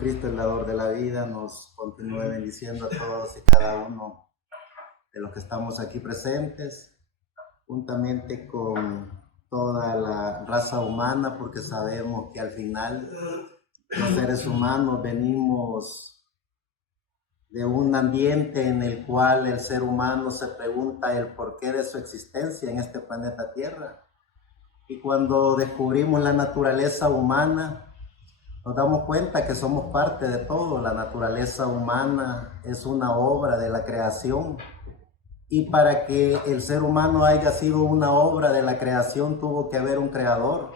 Jesucristo, el dador de la vida, nos continúe bendiciendo a todos y cada uno de los que estamos aquí presentes, juntamente con toda la raza humana, porque sabemos que al final los seres humanos venimos de un ambiente en el cual el ser humano se pregunta el porqué de su existencia en este planeta Tierra. Y cuando descubrimos la naturaleza humana, nos damos cuenta que somos parte de todo. La naturaleza humana es una obra de la creación. Y para que el ser humano haya sido una obra de la creación, tuvo que haber un creador.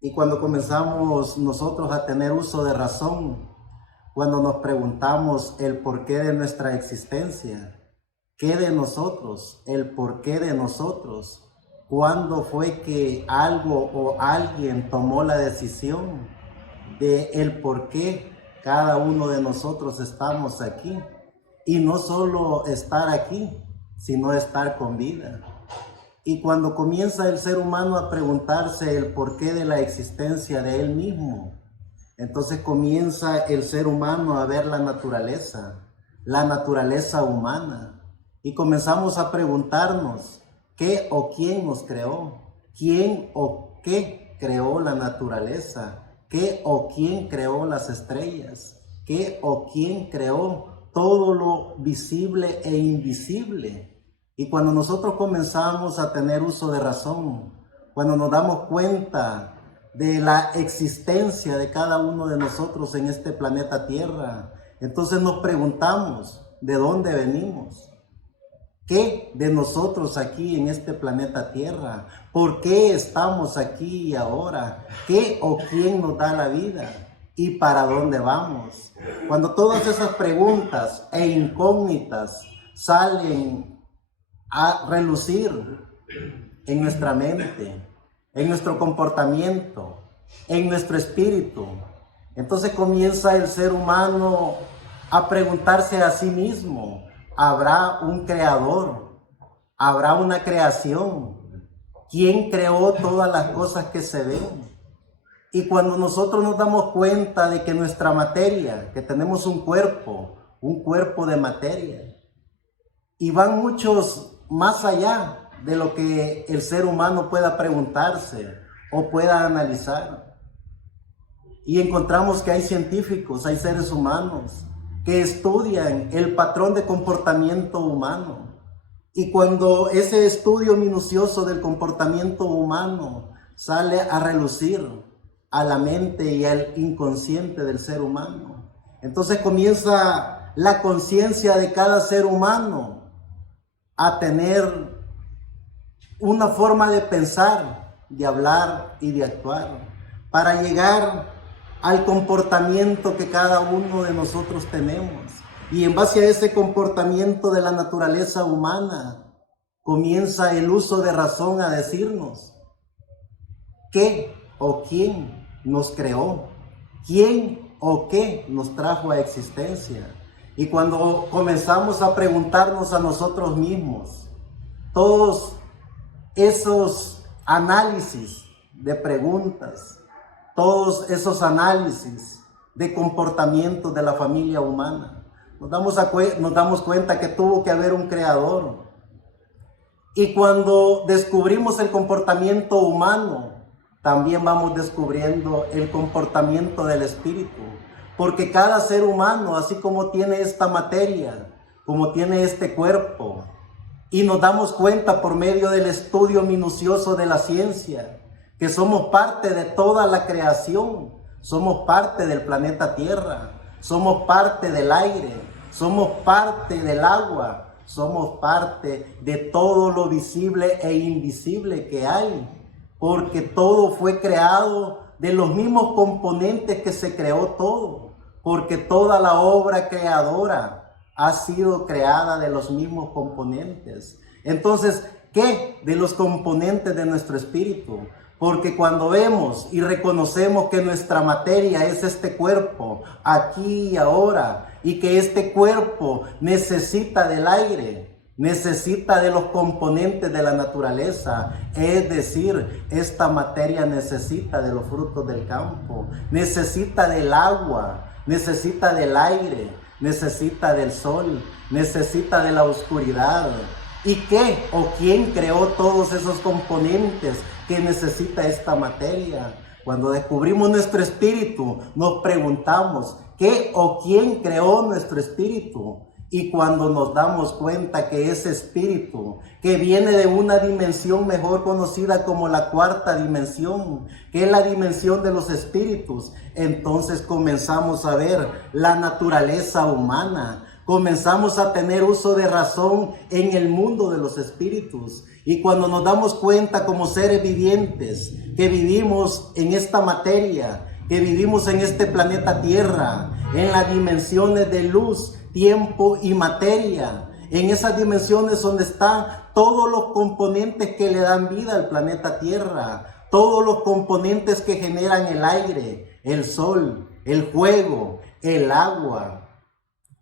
Y cuando comenzamos nosotros a tener uso de razón, cuando nos preguntamos el porqué de nuestra existencia, ¿qué de nosotros? El porqué de nosotros. ¿Cuándo fue que algo o alguien tomó la decisión de el por qué cada uno de nosotros estamos aquí? Y no solo estar aquí, sino estar con vida. Y cuando comienza el ser humano a preguntarse el porqué de la existencia de él mismo, entonces comienza el ser humano a ver la naturaleza humana, y comenzamos a preguntarnos qué o quién nos creó, quién o qué creó la naturaleza, qué o quién creó las estrellas, qué o quién creó todo lo visible e invisible. Y cuando nosotros comenzamos a tener uso de razón, cuando nos damos cuenta de la existencia de cada uno de nosotros en este planeta Tierra, entonces nos preguntamos, ¿de dónde venimos? ¿Qué de nosotros aquí en este planeta Tierra? ¿Por qué estamos aquí y ahora? ¿Qué o quién nos da la vida? ¿Y para dónde vamos? Cuando todas esas preguntas e incógnitas salen a relucir en nuestra mente, en nuestro comportamiento, en nuestro espíritu, entonces comienza el ser humano a preguntarse a sí mismo, ¿habrá un creador? ¿Habrá una creación? ¿Quién creó todas las cosas que se ven? Y cuando nosotros nos damos cuenta de que nuestra materia, que tenemos un cuerpo de materia, y van muchos más allá de lo que el ser humano pueda preguntarse o pueda analizar. Y encontramos que hay científicos, hay seres humanos que estudian el patrón de comportamiento humano. Y cuando ese estudio minucioso del comportamiento humano sale a relucir a la mente y al inconsciente del ser humano, entonces comienza la conciencia de cada ser humano a tener una forma de pensar, de hablar y de actuar, para llegar al comportamiento que cada uno de nosotros tenemos. Y en base a ese comportamiento de la naturaleza humana, comienza el uso de razón a decirnos qué o quién nos creó, quién o qué nos trajo a existencia. Y cuando comenzamos a preguntarnos a nosotros mismos todos esos análisis de preguntas, todos esos análisis de comportamiento de la familia humana, nos damos cuenta que tuvo que haber un creador. Y cuando descubrimos el comportamiento humano, también vamos descubriendo el comportamiento del espíritu. Porque cada ser humano, así como tiene esta materia, como tiene este cuerpo, y nos damos cuenta por medio del estudio minucioso de la ciencia, que somos parte de toda la creación, somos parte del planeta Tierra, somos parte del aire, somos parte del agua, somos parte de todo lo visible e invisible que hay, porque todo fue creado de los mismos componentes que se creó todo, porque toda la obra creadora ha sido creada de los mismos componentes. Entonces, ¿qué de los componentes de nuestro espíritu? Porque cuando vemos y reconocemos que nuestra materia es este cuerpo, aquí y ahora, y que este cuerpo necesita del aire, necesita de los componentes de la naturaleza, es decir, esta materia necesita de los frutos del campo, necesita del agua, necesita del aire, necesita del sol, necesita de la oscuridad. ¿Y qué o quién creó todos esos componentes que necesita esta materia? Cuando descubrimos nuestro espíritu, nos preguntamos, ¿qué o quién creó nuestro espíritu? Y cuando nos damos cuenta que ese espíritu, que viene de una dimensión mejor conocida como la cuarta dimensión, que es la dimensión de los espíritus, entonces comenzamos a ver la naturaleza humana, comenzamos a tener uso de razón en el mundo de los espíritus. Y cuando nos damos cuenta como seres vivientes que vivimos en esta materia, que vivimos en este planeta Tierra, en las dimensiones de luz, tiempo y materia, en esas dimensiones donde están todos los componentes que le dan vida al planeta Tierra, todos los componentes que generan el aire, el sol, el fuego, el agua,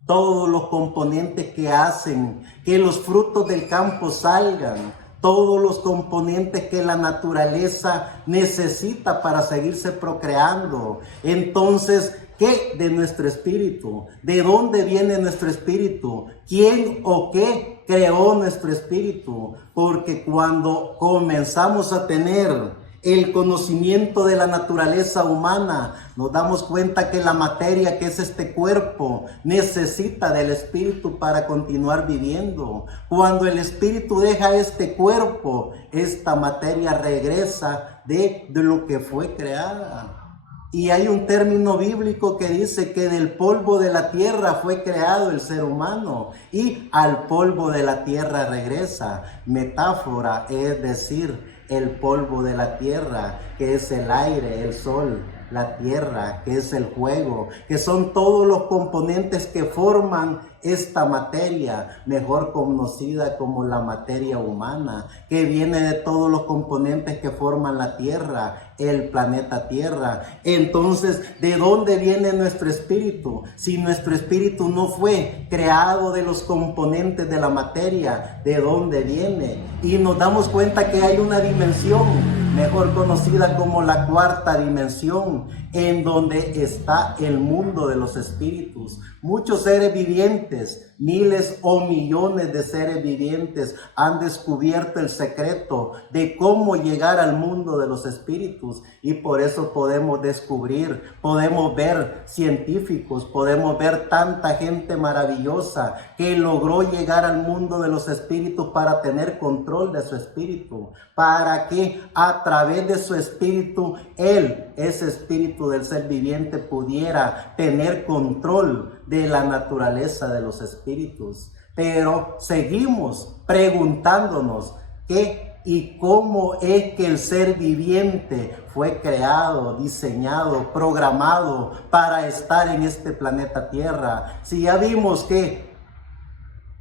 todos los componentes que hacen que los frutos del campo salgan, todos los componentes que la naturaleza necesita para seguirse procreando. Entonces, ¿qué de nuestro espíritu? ¿De dónde viene nuestro espíritu? ¿Quién o qué creó nuestro espíritu? Porque cuando comenzamos a tener el conocimiento de la naturaleza humana, nos damos cuenta que la materia, que es este cuerpo, necesita del espíritu para continuar viviendo. Cuando el espíritu deja este cuerpo, esta materia regresa de lo que fue creada. Y hay un término bíblico que dice que del polvo de la tierra fue creado el ser humano y al polvo de la tierra regresa. Metáfora, es decir, el polvo de la tierra, que es el aire, el sol, la tierra, que es el fuego, que son todos los componentes que forman esta materia, mejor conocida como la materia humana, que viene de todos los componentes que forman la tierra, el planeta Tierra. Entonces, ¿de dónde viene nuestro espíritu? Si nuestro espíritu no fue creado de los componentes de la materia, ¿de dónde viene? Y nos damos cuenta que hay una dimensión, mejor conocida como la cuarta dimensión, en donde está el mundo de los espíritus. Muchos seres vivientes, miles o millones de seres vivientes han descubierto el secreto de cómo llegar al mundo de los espíritus, y por eso podemos descubrir, podemos ver científicos, podemos ver tanta gente maravillosa que logró llegar al mundo de los espíritus para tener control de su espíritu, para que a través de su espíritu, ese espíritu del ser viviente, pudiera tener control de la naturaleza de los espíritus. Pero seguimos preguntándonos qué y cómo es que el ser viviente fue creado, diseñado, programado para estar en este planeta Tierra. Si ya vimos que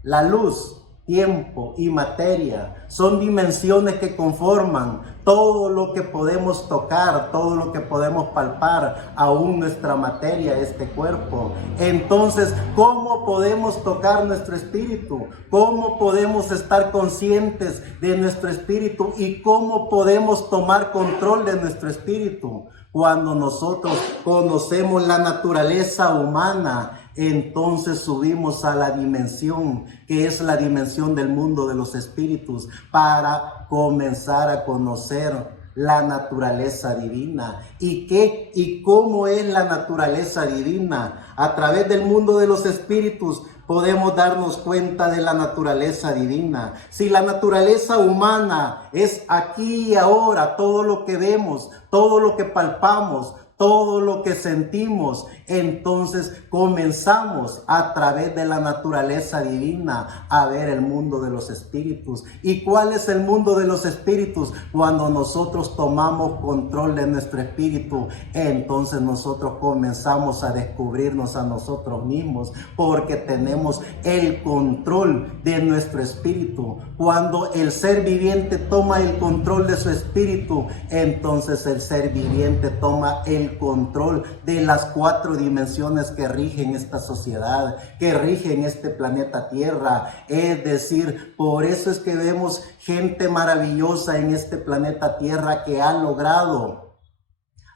la luz, tiempo y materia son dimensiones que conforman todo lo que podemos tocar, todo lo que podemos palpar, aún nuestra materia, este cuerpo. Entonces, ¿cómo podemos tocar nuestro espíritu? ¿Cómo podemos estar conscientes de nuestro espíritu? ¿Y cómo podemos tomar control de nuestro espíritu? Cuando nosotros conocemos la naturaleza humana, entonces subimos a la dimensión, que es la dimensión del mundo de los espíritus, para comenzar a conocer la naturaleza divina. ¿Y qué y cómo es la naturaleza divina? A través del mundo de los espíritus podemos darnos cuenta de la naturaleza divina. Si la naturaleza humana es aquí y ahora, todo lo que vemos, todo lo que palpamos, todo lo que sentimos, entonces comenzamos a través de la naturaleza divina a ver el mundo de los espíritus. ¿Y cuál es el mundo de los espíritus? Cuando nosotros tomamos control de nuestro espíritu, entonces nosotros comenzamos a descubrirnos a nosotros mismos, porque tenemos el control de nuestro espíritu. Cuando el ser viviente toma el control de su espíritu, entonces el ser viviente toma el control de las cuatro dimensiones que rigen esta sociedad, que rigen este planeta Tierra. Es decir, por eso es que vemos gente maravillosa en este planeta Tierra que ha logrado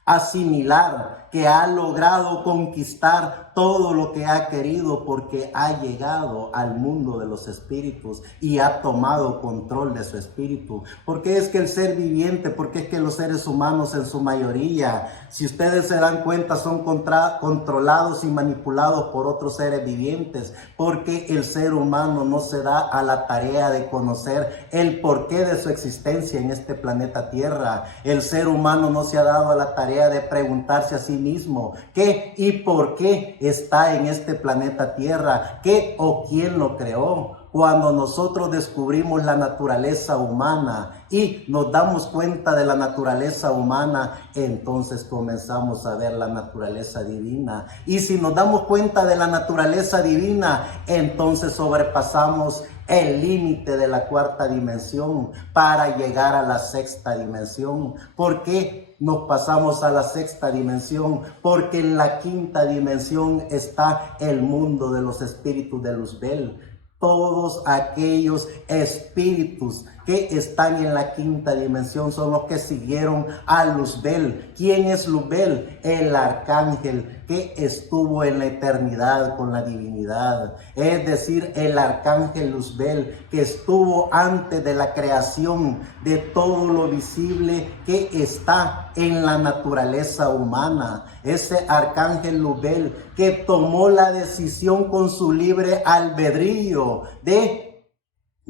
asimilar que ha logrado conquistar todo lo que ha querido porque ha llegado al mundo de los espíritus y ha tomado control de su espíritu. Porque es que el ser viviente, porque es que los seres humanos en su mayoría, si ustedes se dan cuenta, son controlados y manipulados por otros seres vivientes, porque el ser humano no se da a la tarea de conocer el porqué de su existencia en este planeta Tierra. El ser humano no se ha dado a la tarea de preguntarse a sí mismo qué y por qué está en este planeta Tierra, qué o quién lo creó. Cuando nosotros descubrimos la naturaleza humana y nos damos cuenta de la naturaleza humana, entonces comenzamos a ver la naturaleza divina. Y si nos damos cuenta de la naturaleza divina, entonces sobrepasamos el límite de la cuarta dimensión para llegar a la sexta dimensión. ¿Por qué nos pasamos a la sexta dimensión? Porque en la quinta dimensión está el mundo de los espíritus de Luzbel. Todos aquellos espíritus que están en la quinta dimensión son los que siguieron a Luzbel. ¿Quién es Luzbel? El arcángel que estuvo en la eternidad con la divinidad. Es decir, el arcángel Luzbel que estuvo antes de la creación de todo lo visible que está en la naturaleza humana. Ese arcángel Luzbel que tomó la decisión con su libre albedrío de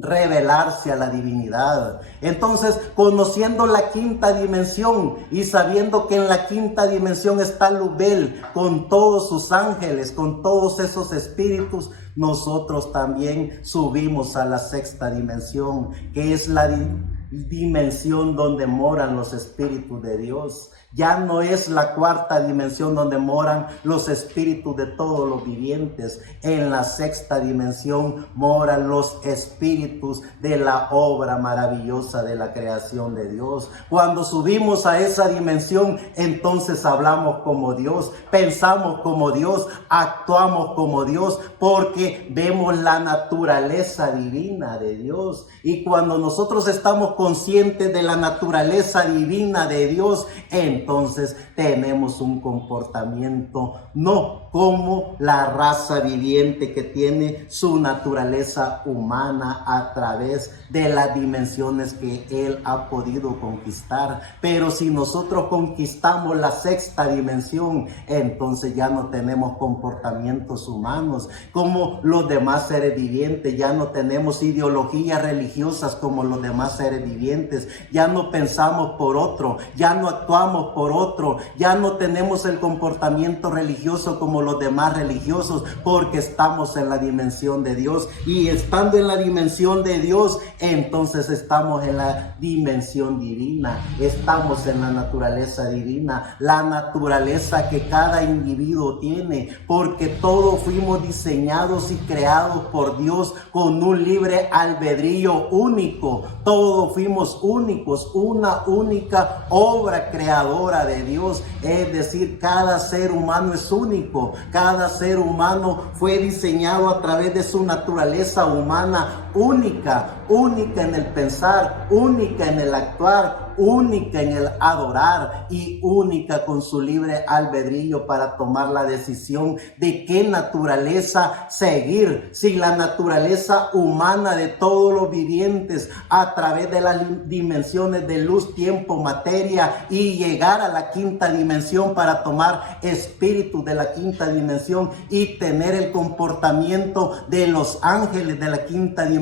revelarse a la divinidad. Entonces, conociendo la quinta dimensión y sabiendo que en la quinta dimensión está Luzbel con todos sus ángeles, con todos esos espíritus, nosotros también subimos a la sexta dimensión, que es la dimensión donde moran los espíritus de Dios. Ya no es la cuarta dimensión donde moran los espíritus de todos los vivientes. En la sexta dimensión moran los espíritus de la obra maravillosa de la creación de Dios. Cuando subimos a esa dimensión, entonces hablamos como Dios, pensamos como Dios, actuamos como Dios, porque vemos la naturaleza divina de Dios. Y cuando nosotros estamos conscientes de la naturaleza divina de Dios, entonces tenemos un comportamiento no como la raza viviente que tiene su naturaleza humana a través de las dimensiones que él ha podido conquistar. Pero si nosotros conquistamos la sexta dimensión, entonces ya no tenemos comportamientos humanos como los demás seres vivientes, ya no tenemos ideologías religiosas como los demás seres vivientes, ya no pensamos por otro, ya no actuamos por otro, ya no tenemos el comportamiento religioso como los demás religiosos, porque estamos en la dimensión de Dios. Y estando en la dimensión de Dios, entonces estamos en la dimensión divina, estamos en la naturaleza divina, la naturaleza que cada individuo tiene, porque todos fuimos diseñados y creados por Dios con un libre albedrío único. Todos fuimos únicos, una única obra creadora de Dios. Es decir, cada ser humano es único, cada ser humano fue diseñado a través de su naturaleza humana única, única en el pensar, única en el actuar, única en el adorar y única con su libre albedrío para tomar la decisión de qué naturaleza seguir. Si la naturaleza humana de todos los vivientes a través de las dimensiones de luz, tiempo, materia y llegar a la quinta dimensión para tomar espíritu de la quinta dimensión y tener el comportamiento de los ángeles de la quinta dimensión,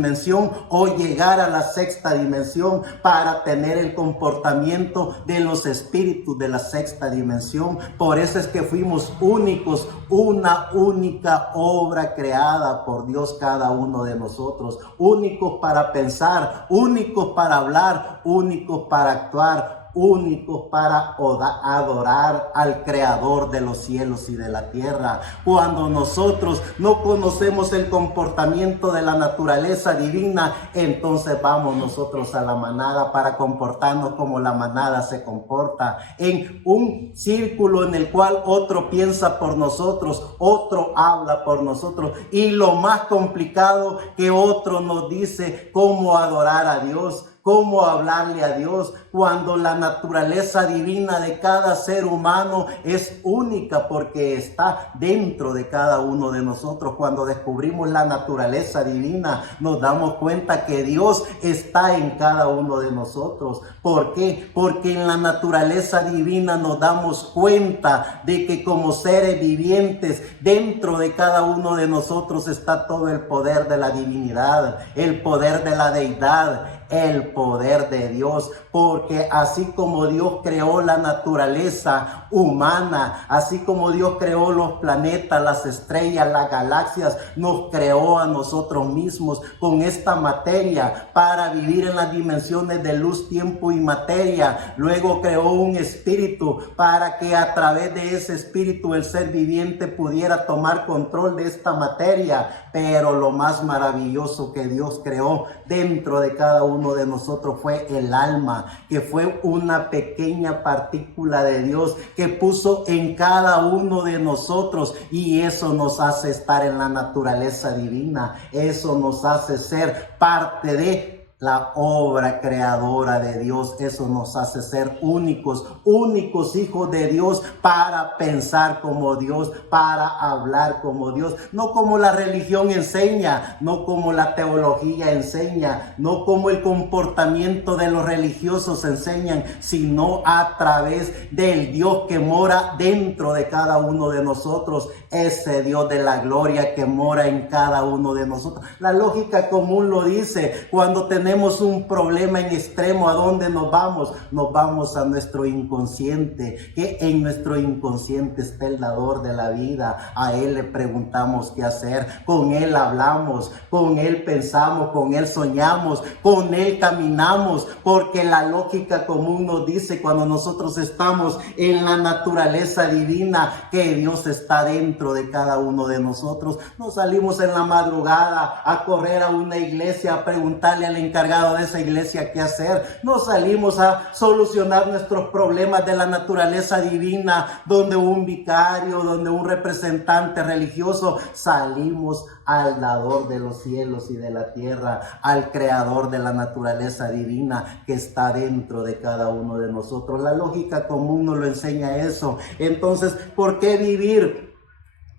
o llegar a la sexta dimensión para tener el comportamiento de los espíritus de la sexta dimensión. Por eso es que fuimos únicos, una única obra creada por Dios cada uno de nosotros, únicos para pensar, únicos para hablar, únicos para actuar, únicos para adorar al Creador de los cielos y de la tierra. Cuando nosotros no conocemos el comportamiento de la naturaleza divina, entonces vamos nosotros a la manada para comportarnos como la manada se comporta, en un círculo en el cual otro piensa por nosotros, otro habla por nosotros, y lo más complicado, que otro nos dice cómo adorar a Dios. cómo hablarle a Dios cuando la naturaleza divina de cada ser humano es única porque está dentro de cada uno de nosotros. Cuando descubrimos la naturaleza divina, nos damos cuenta que Dios está en cada uno de nosotros. ¿Por qué? Porque en la naturaleza divina nos damos cuenta de que como seres vivientes, dentro de cada uno de nosotros está todo el poder de la divinidad, el poder de la deidad, el poder de Dios, porque así como Dios creó la naturaleza humana, así como Dios creó los planetas, las estrellas, las galaxias, nos creó a nosotros mismos con esta materia para vivir en las dimensiones de luz, tiempo y materia. Luego creó un espíritu para que a través de ese espíritu el ser viviente pudiera tomar control de esta materia. Pero lo más maravilloso que Dios creó dentro de cada uno de nosotros fue el alma, que fue una pequeña partícula de Dios que puso en cada uno de nosotros, y eso nos hace estar en la naturaleza divina. Eso nos hace ser parte de la obra creadora de Dios. Eso nos hace ser únicos hijos de Dios, para pensar como Dios, para hablar como Dios, no como la religión enseña, no como la teología enseña, no como el comportamiento de los religiosos enseñan, sino a través del Dios que mora dentro de cada uno de nosotros, ese Dios de la gloria que mora en cada uno de nosotros. La lógica común lo dice: cuando tenemos un problema en extremo, ¿a dónde nos vamos? Nos vamos a nuestro inconsciente, que en nuestro inconsciente está el dador de la vida. A Él le preguntamos qué hacer, con Él hablamos, con Él pensamos, con Él soñamos, con Él caminamos, porque la lógica común nos dice, cuando nosotros estamos en la naturaleza divina, que Dios está dentro de cada uno de nosotros. No salimos en la madrugada a correr a una iglesia a preguntarle al encargado de esa iglesia qué hacer. No salimos a solucionar nuestros problemas de la naturaleza divina donde un vicario, donde un representante religioso. Salimos al dador de los cielos y de la tierra, al creador de la naturaleza divina que está dentro de cada uno de nosotros. La lógica común nos lo enseña eso. Entonces, ¿por qué vivir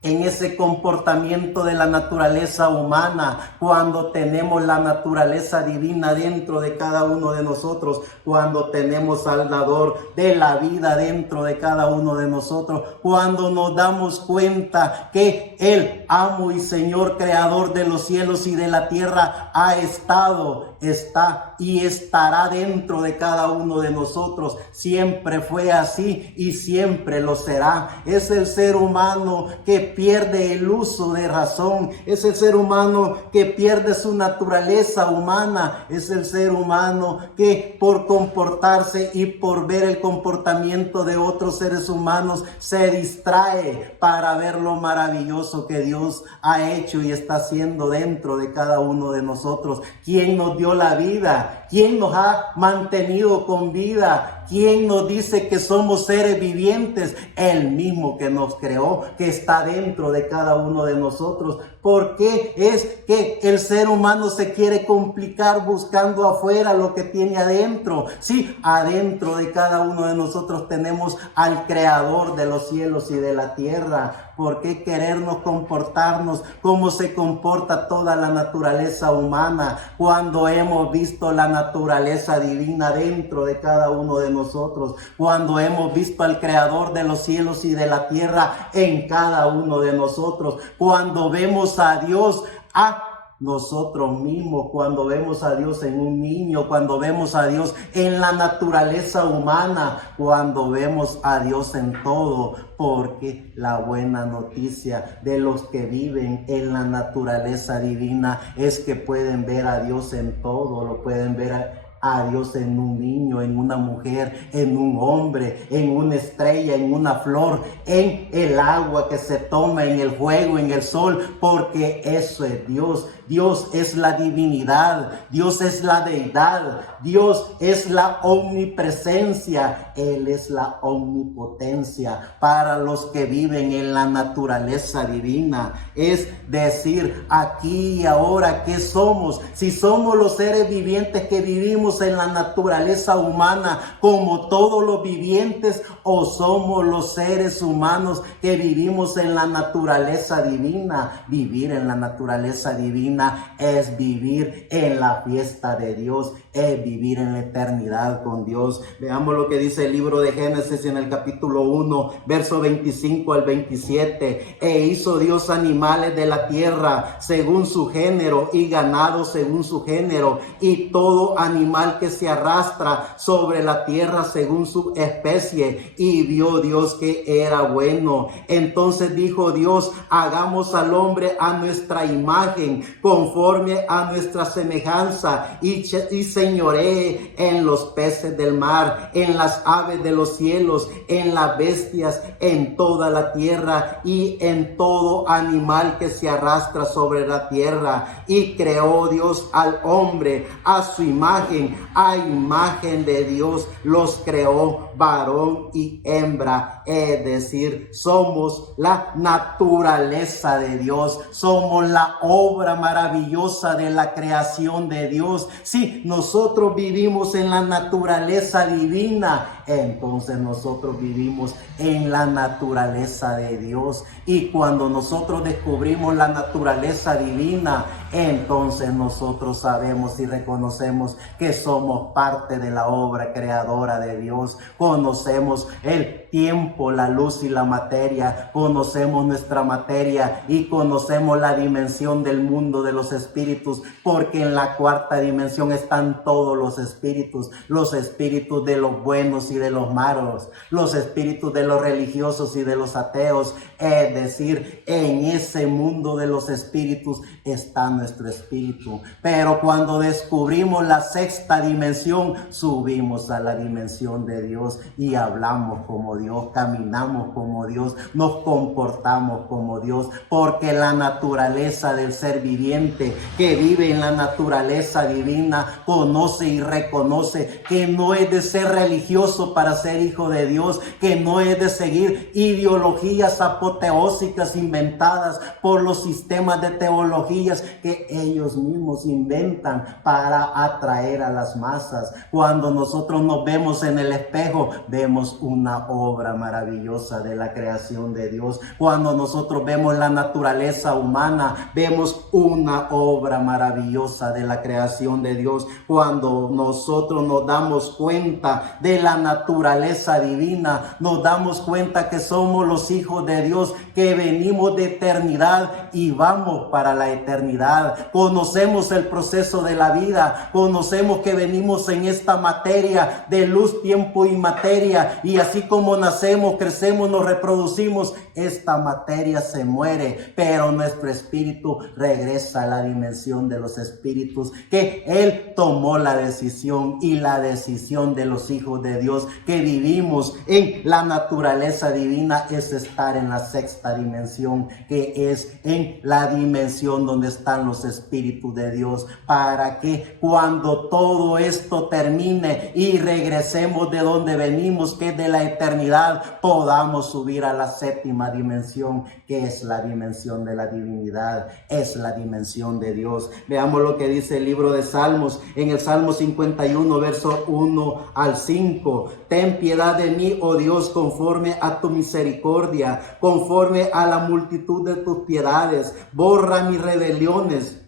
en ese comportamiento de la naturaleza humana cuando tenemos la naturaleza divina dentro de cada uno de nosotros, cuando tenemos al dador de la vida dentro de cada uno de nosotros, cuando nos damos cuenta que el amo y Señor creador de los cielos y de la tierra ha estado, está y estará dentro de cada uno de nosotros? Siempre fue así y siempre lo será. Es el ser humano que pierde el uso de razón, es el ser humano que pierde su naturaleza humana, es el ser humano que por comportarse y por ver el comportamiento de otros seres humanos se distrae para ver lo maravilloso que Dios ha hecho y está haciendo dentro de cada uno de nosotros. ¿Quién nos dio la vida? ¿Quién nos ha mantenido con vida? ¿Quién nos dice que somos seres vivientes? El mismo que nos creó, que está dentro de cada uno de nosotros. ¿Por qué es que el ser humano se quiere complicar buscando afuera lo que tiene adentro? Sí, adentro de cada uno de nosotros tenemos al creador de los cielos y de la tierra. ¿Por qué querernos comportarnos como se comporta toda la naturaleza humana cuando hemos visto la naturaleza divina dentro de cada uno de nosotros? Cuando hemos visto al creador de los cielos y de la tierra en cada uno de nosotros. Cuando vemos a Dios a nosotros mismos, cuando vemos a Dios en un niño, cuando vemos a Dios en la naturaleza humana, cuando vemos a Dios en todo, porque la buena noticia de los que viven en la naturaleza divina es que pueden ver a Dios en todo, lo pueden ver a Dios en un niño, en una mujer, en un hombre, en una estrella, en una flor, en el agua que se toma, en el fuego, en el sol, porque eso es Dios. Dios es la divinidad, Dios es la deidad, Dios es la omnipresencia, Él es la omnipotencia. Para los que viven en la naturaleza divina, es decir, aquí y ahora, ¿qué somos? Si somos los seres vivientes que vivimos en la naturaleza humana, como todos los vivientes, o somos los seres humanos que vivimos en la naturaleza divina. Vivir en la naturaleza divina es vivir en la fiesta de Dios, es vivir en la eternidad con Dios. Veamos lo que dice el libro de Génesis en el capítulo 1, verso 25 al 27. E hizo Dios animales de la tierra según su género, y ganado según su género, y todo animal que se arrastra sobre la tierra según su especie. Y vio Dios que era bueno. Entonces dijo Dios: hagamos al hombre a nuestra imagen, conforme a nuestra semejanza, y señoree en los peces del mar, en las aves de los cielos, en las bestias, en toda la tierra, y en todo animal que se arrastra sobre la tierra. Y creó Dios al hombre a su imagen, a imagen de Dios los creó, varón y hembra. Es decir, somos la naturaleza de Dios, somos la obra maravillosa de la creación de Dios. Si nosotros vivimos en la naturaleza divina, entonces nosotros vivimos en la naturaleza de Dios. Y cuando nosotros descubrimos la naturaleza divina, entonces nosotros sabemos y reconocemos que somos parte de la obra creadora de Dios. Conocemos el tiempo, la luz y la materia, conocemos nuestra materia y conocemos la dimensión del mundo de los espíritus, porque en la cuarta dimensión están todos los espíritus de los buenos y de los malos, los espíritus de los religiosos y de los ateos. Es decir, en ese mundo de los espíritus está nuestro espíritu. Pero cuando descubrimos la sexta dimensión, subimos a la dimensión de Dios y hablamos como Dios, caminamos como Dios, nos comportamos como Dios, porque la naturaleza del ser viviente que vive en la naturaleza divina conoce y reconoce que no es de ser religioso para ser hijo de Dios, que no es de seguir ideologías apoteósicas inventadas por los sistemas de teologías que ellos mismos inventan para atraer a las masas. Cuando nosotros nos vemos en el espejo, vemos una obra maravillosa de la creación de Dios. Cuando nosotros vemos la naturaleza humana, vemos una obra maravillosa de la creación de Dios. Cuando nosotros nos damos cuenta de la naturaleza divina, nos damos cuenta que somos los hijos de Dios, que venimos de eternidad y vamos para la eternidad. Conocemos el proceso de la vida, conocemos que venimos en esta materia de luz, tiempo y materia, y así como nacemos, crecemos, nos reproducimos, esta materia se muere, pero nuestro espíritu regresa a la dimensión de los espíritus, que Él tomó la decisión, y la decisión de los hijos de Dios que vivimos en la naturaleza divina es estar en la sexta dimensión, que es en la dimensión donde están los espíritus de Dios, para que cuando todo esto termine y regresemos de donde venimos, que es de la eternidad, podamos subir a la séptima dimensión, que es la dimensión de la divinidad, es la dimensión de Dios. Veamos lo que dice el libro de Salmos, en el Salmo 51, verso 1 al 5. Ten piedad de mí, oh Dios, conforme a tu misericordia, conforme a la multitud de tus piedades. Borra mis rebeliones,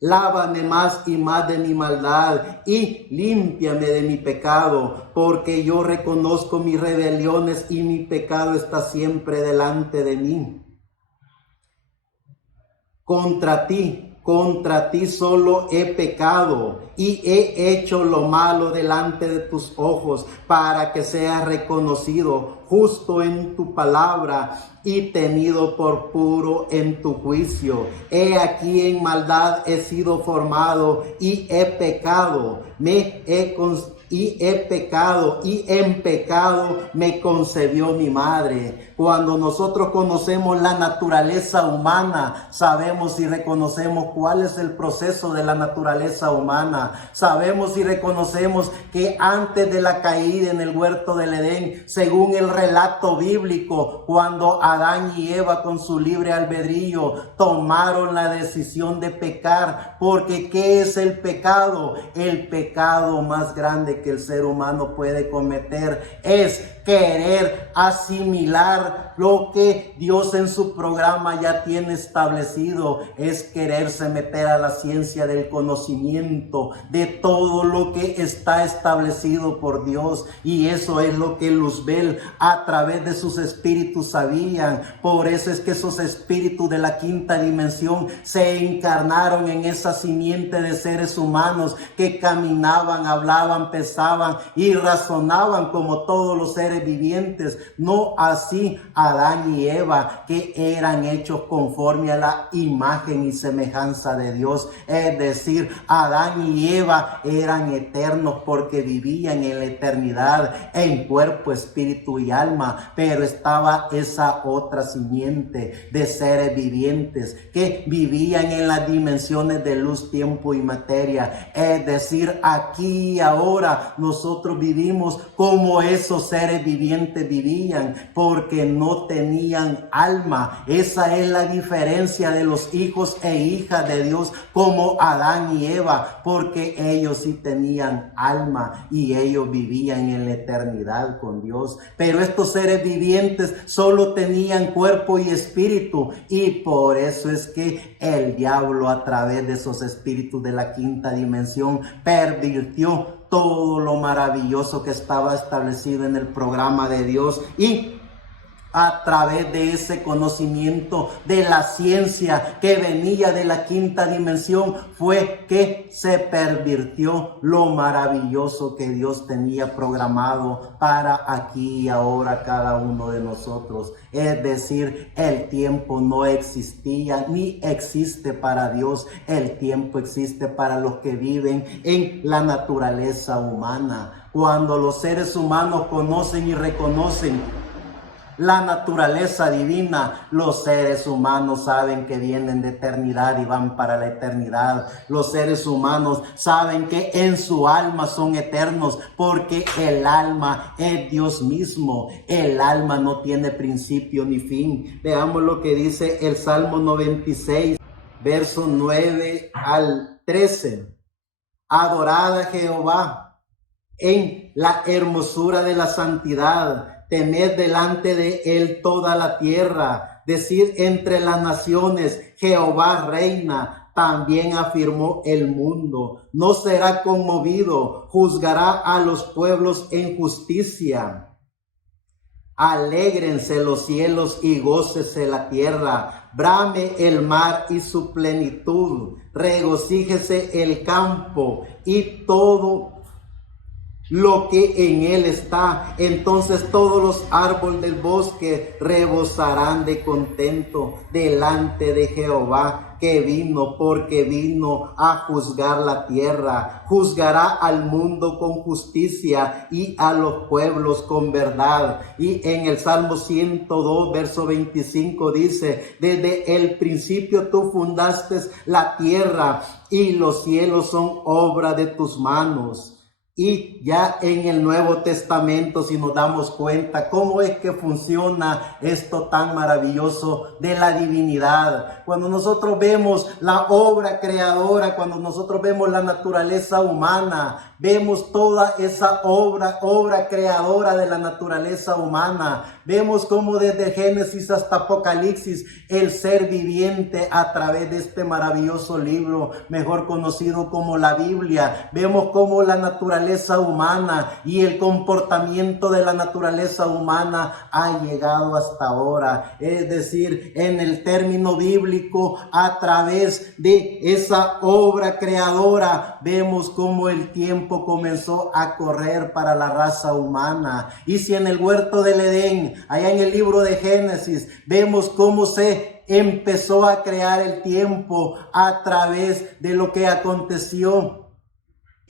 lávame más y más de mi maldad, y límpiame de mi pecado, porque yo reconozco mis rebeliones y mi pecado está siempre delante de mí. Contra ti solo he pecado y he hecho lo malo delante de tus ojos, para que seas reconocido justo en tu palabra y tenido por puro en tu juicio. He aquí en maldad he sido formado y he pecado. Me he y he pecado, y en pecado me concebió mi madre. Cuando nosotros conocemos la naturaleza humana, sabemos y reconocemos cuál es el proceso de la naturaleza humana. Sabemos y reconocemos que antes de la caída en el huerto del Edén, según el relato bíblico, cuando Adán y Eva con su libre albedrío tomaron la decisión de pecar, porque ¿qué es el pecado? El pecado más grande que el ser humano puede cometer es querer asimilar lo que Dios en su programa ya tiene establecido, es quererse meter a la ciencia del conocimiento de todo lo que está establecido por Dios, y eso es lo que Luzbel a través de sus espíritus sabían. Por eso es que esos espíritus de la quinta dimensión se encarnaron en esa simiente de seres humanos que caminaban, hablaban, pensaban y razonaban como todos los seres vivientes, no así Adán y Eva, que eran hechos conforme a la imagen y semejanza de Dios. Es decir, Adán y Eva eran eternos porque vivían en la eternidad en cuerpo, espíritu y alma, pero estaba esa otra simiente de seres vivientes que vivían en las dimensiones de luz, tiempo y materia. Es decir, aquí y ahora nosotros vivimos como esos seres vivientes vivían, porque no tenían alma. Esa es la diferencia de los hijos e hijas de Dios como Adán y Eva, porque ellos sí tenían alma y ellos vivían en la eternidad con Dios. Pero estos seres vivientes solo tenían cuerpo y espíritu, y por eso es que el diablo, a través de esos espíritus de la quinta dimensión, pervirtió todo lo maravilloso que estaba establecido en el programa de Dios, y a través de ese conocimiento de la ciencia que venía de la quinta dimensión fue que se pervirtió lo maravilloso que Dios tenía programado para aquí y ahora cada uno de nosotros. Es decir, el tiempo no existía ni existe para Dios. El tiempo existe para los que viven en la naturaleza humana. Cuando los seres humanos conocen y reconocen la naturaleza divina, los seres humanos saben que vienen de eternidad y van para la eternidad. Los seres humanos saben que en su alma son eternos, porque el alma es Dios mismo. El alma no tiene principio ni fin. Veamos lo que dice el Salmo 96, verso 9 al 13. Adorad a Jehová en la hermosura de la santidad. Temed delante de él toda la tierra. Decir entre las naciones, Jehová reina. También afirmó el mundo. No será conmovido. Juzgará a los pueblos en justicia. Alégrense los cielos y gócese la tierra. Brame el mar y su plenitud. Regocíjese el campo y todo lo que en él está. Entonces todos los árboles del bosque rebosarán de contento delante de Jehová, que vino, porque vino a juzgar la tierra. Juzgará al mundo con justicia y a los pueblos con verdad. Y en el Salmo 102, verso 25 dice: desde el principio tú fundaste la tierra y los cielos son obra de tus manos. Y ya en el Nuevo Testamento, si nos damos cuenta cómo es que funciona esto tan maravilloso de la divinidad, cuando nosotros vemos la obra creadora, cuando nosotros vemos la naturaleza humana, vemos toda esa obra creadora de la naturaleza humana, vemos cómo desde Génesis hasta Apocalipsis el ser viviente, a través de este maravilloso libro, mejor conocido como la Biblia, vemos cómo la naturaleza humana y el comportamiento de la naturaleza humana ha llegado hasta ahora. Es decir, en el término bíblico, a través de esa obra creadora, vemos cómo el tiempo comenzó a correr para la raza humana. Y si en el huerto del Edén, allá en el libro de Génesis, vemos cómo se empezó a crear el tiempo a través de lo que aconteció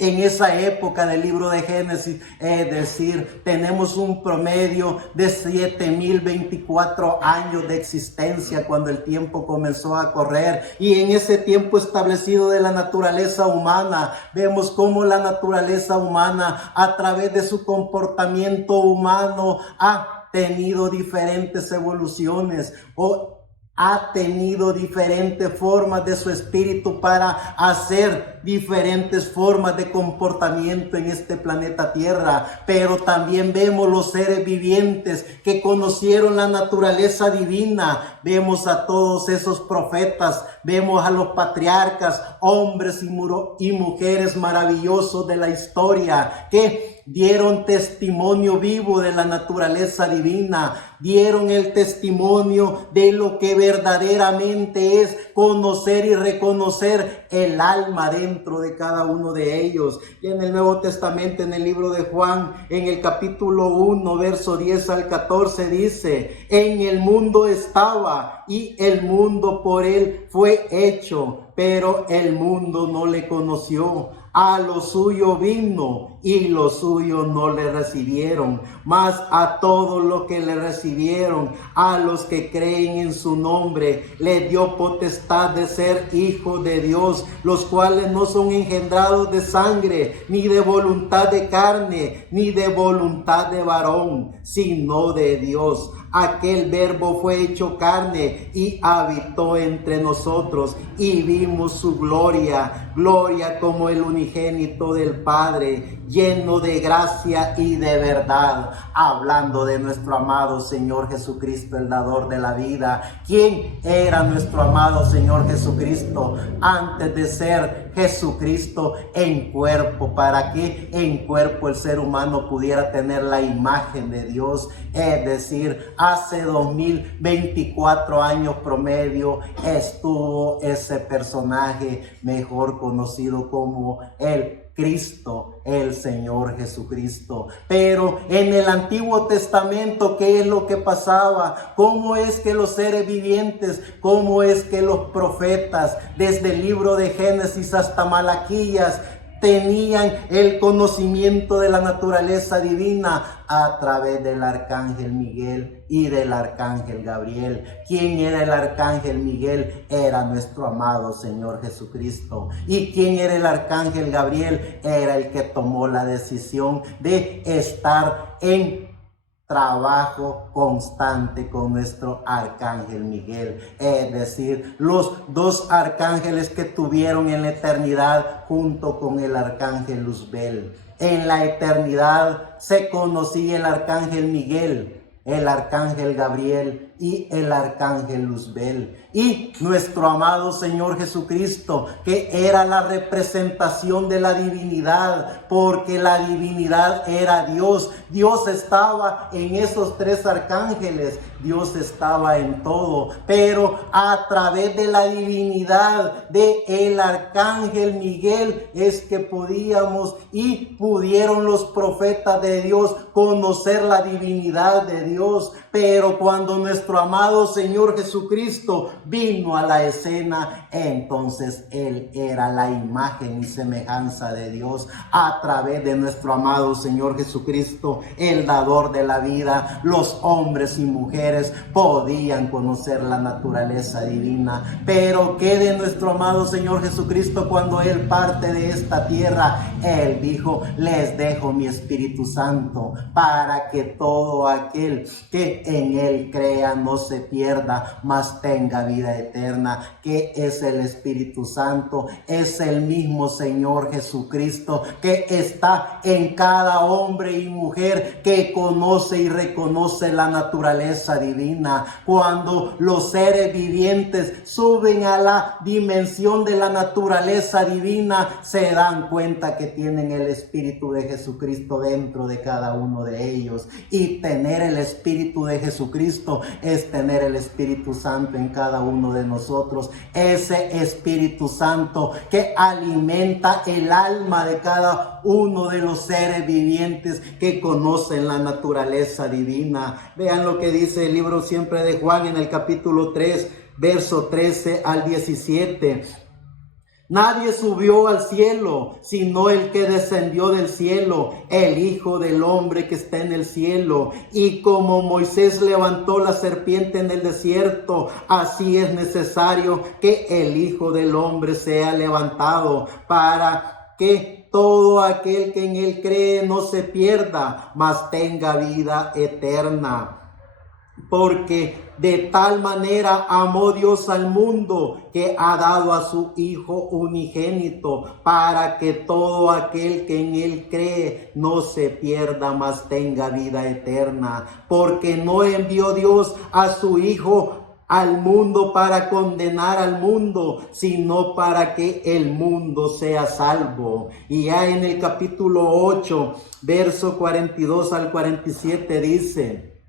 En esa época del libro de Génesis, es decir, tenemos un promedio de 7.024 años de existencia cuando el tiempo comenzó a correr. Y en ese tiempo establecido de la naturaleza humana, vemos cómo la naturaleza humana, a través de su comportamiento humano, ha tenido diferentes evoluciones o ha tenido diferentes formas de su espíritu para hacer diferentes formas de comportamiento en este planeta Tierra. Pero también vemos los seres vivientes que conocieron la naturaleza divina. Vemos a todos esos profetas, vemos a los patriarcas, hombres y mujeres maravillosos de la historia que dieron testimonio vivo de la naturaleza divina, dieron el testimonio de lo que verdaderamente es conocer y reconocer el alma dentro de cada uno de ellos. Y en el Nuevo Testamento, en el libro de Juan, en el capítulo 1, verso 10 al 14, dice: en el mundo estaba y el mundo por él fue hecho, pero el mundo no le conoció. A lo suyo vino y los suyos no le recibieron, mas a todos los que le recibieron, a los que creen en su nombre, le dio potestad de ser hijos de Dios, los cuales no son engendrados de sangre, ni de voluntad de carne, ni de voluntad de varón, sino de Dios. Aquel verbo fue hecho carne y habitó entre nosotros, y vimos su gloria, gloria como el unigénito del Padre, lleno de gracia y de verdad. Hablando de nuestro amado Señor Jesucristo, el dador de la vida. ¿Quién era nuestro amado Señor Jesucristo antes de ser Jesucristo en cuerpo? Para que en cuerpo el ser humano pudiera tener la imagen de Dios. Es decir, hace 2024 años promedio estuvo ese personaje mejor conocido como el Cristo, el Señor Jesucristo. Pero en el Antiguo Testamento, ¿qué es lo que pasaba? ¿Cómo es que los seres vivientes, cómo es que los profetas, desde el libro de Génesis hasta Malaquías, tenían el conocimiento de la naturaleza divina? A través del arcángel Miguel y del arcángel Gabriel. ¿Quién era el arcángel Miguel? Era nuestro amado Señor Jesucristo. ¿Y quién era el arcángel Gabriel? Era el que tomó la decisión de estar en trabajo constante con nuestro arcángel Miguel. Es decir, los dos arcángeles que tuvieron en la eternidad junto con el arcángel Luzbel. En la eternidad se conocía el arcángel Miguel, el arcángel Gabriel y el arcángel Luzbel. Y nuestro amado Señor Jesucristo, que era la representación de la divinidad, porque la divinidad era Dios. Dios estaba en esos tres arcángeles, Dios estaba en todo, pero a través de la divinidad de el arcángel Miguel es que podíamos y pudieron los profetas de Dios conocer la divinidad de Dios. Pero cuando nuestro amado Señor Jesucristo vino a la escena, entonces Él era la imagen y semejanza de Dios. A través de nuestro amado Señor Jesucristo, el dador de la vida, los hombres y mujeres podían conocer la naturaleza divina. Pero ¿qué de nuestro amado Señor Jesucristo cuando Él parte de esta tierra? Él dijo: les dejo mi Espíritu Santo para que todo aquel que en Él crea no se pierda, mas tenga vida eterna. Que es el Espíritu Santo, es el mismo Señor Jesucristo que está en cada hombre y mujer que conoce y reconoce la naturaleza divina. Cuando los seres vivientes suben a la dimensión de la naturaleza divina, se dan cuenta que tienen el Espíritu de Jesucristo dentro de cada uno de ellos. Y tener el Espíritu de Jesucristo es tener el Espíritu Santo en cada uno de nosotros. Ese Espíritu Santo que alimenta el alma de cada uno de los seres vivientes que conocen la naturaleza divina. Vean lo que dice el libro siempre de Juan en el capítulo 3, verso 13 al 17. Nadie subió al cielo, sino el que descendió del cielo, el Hijo del Hombre que está en el cielo. Y como Moisés levantó la serpiente en el desierto, así es necesario que el Hijo del Hombre sea levantado, para que todo aquel que en él cree no se pierda, mas tenga vida eterna. Porque de tal manera amó Dios al mundo que ha dado a su Hijo unigénito, para que todo aquel que en él cree no se pierda, mas tenga vida eterna. Porque no envió Dios a su Hijo al mundo para condenar al mundo, sino para que el mundo sea salvo. Y ya en el capítulo 8, verso 42 al 47 dice: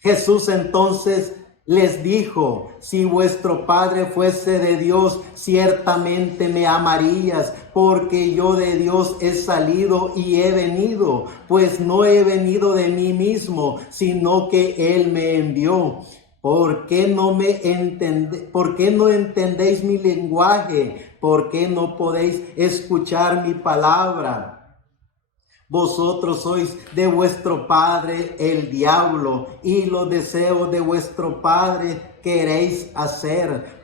Jesús entonces les dijo: si vuestro Padre fuese de Dios, ciertamente me amarías, porque yo de Dios he salido y he venido, pues no he venido de mí mismo, sino que Él me envió. ¿Por qué no entendéis mi lenguaje? ¿Por qué no podéis escuchar mi palabra? Vosotros sois de vuestro padre el diablo, y los deseos de vuestro padre queréis hacer.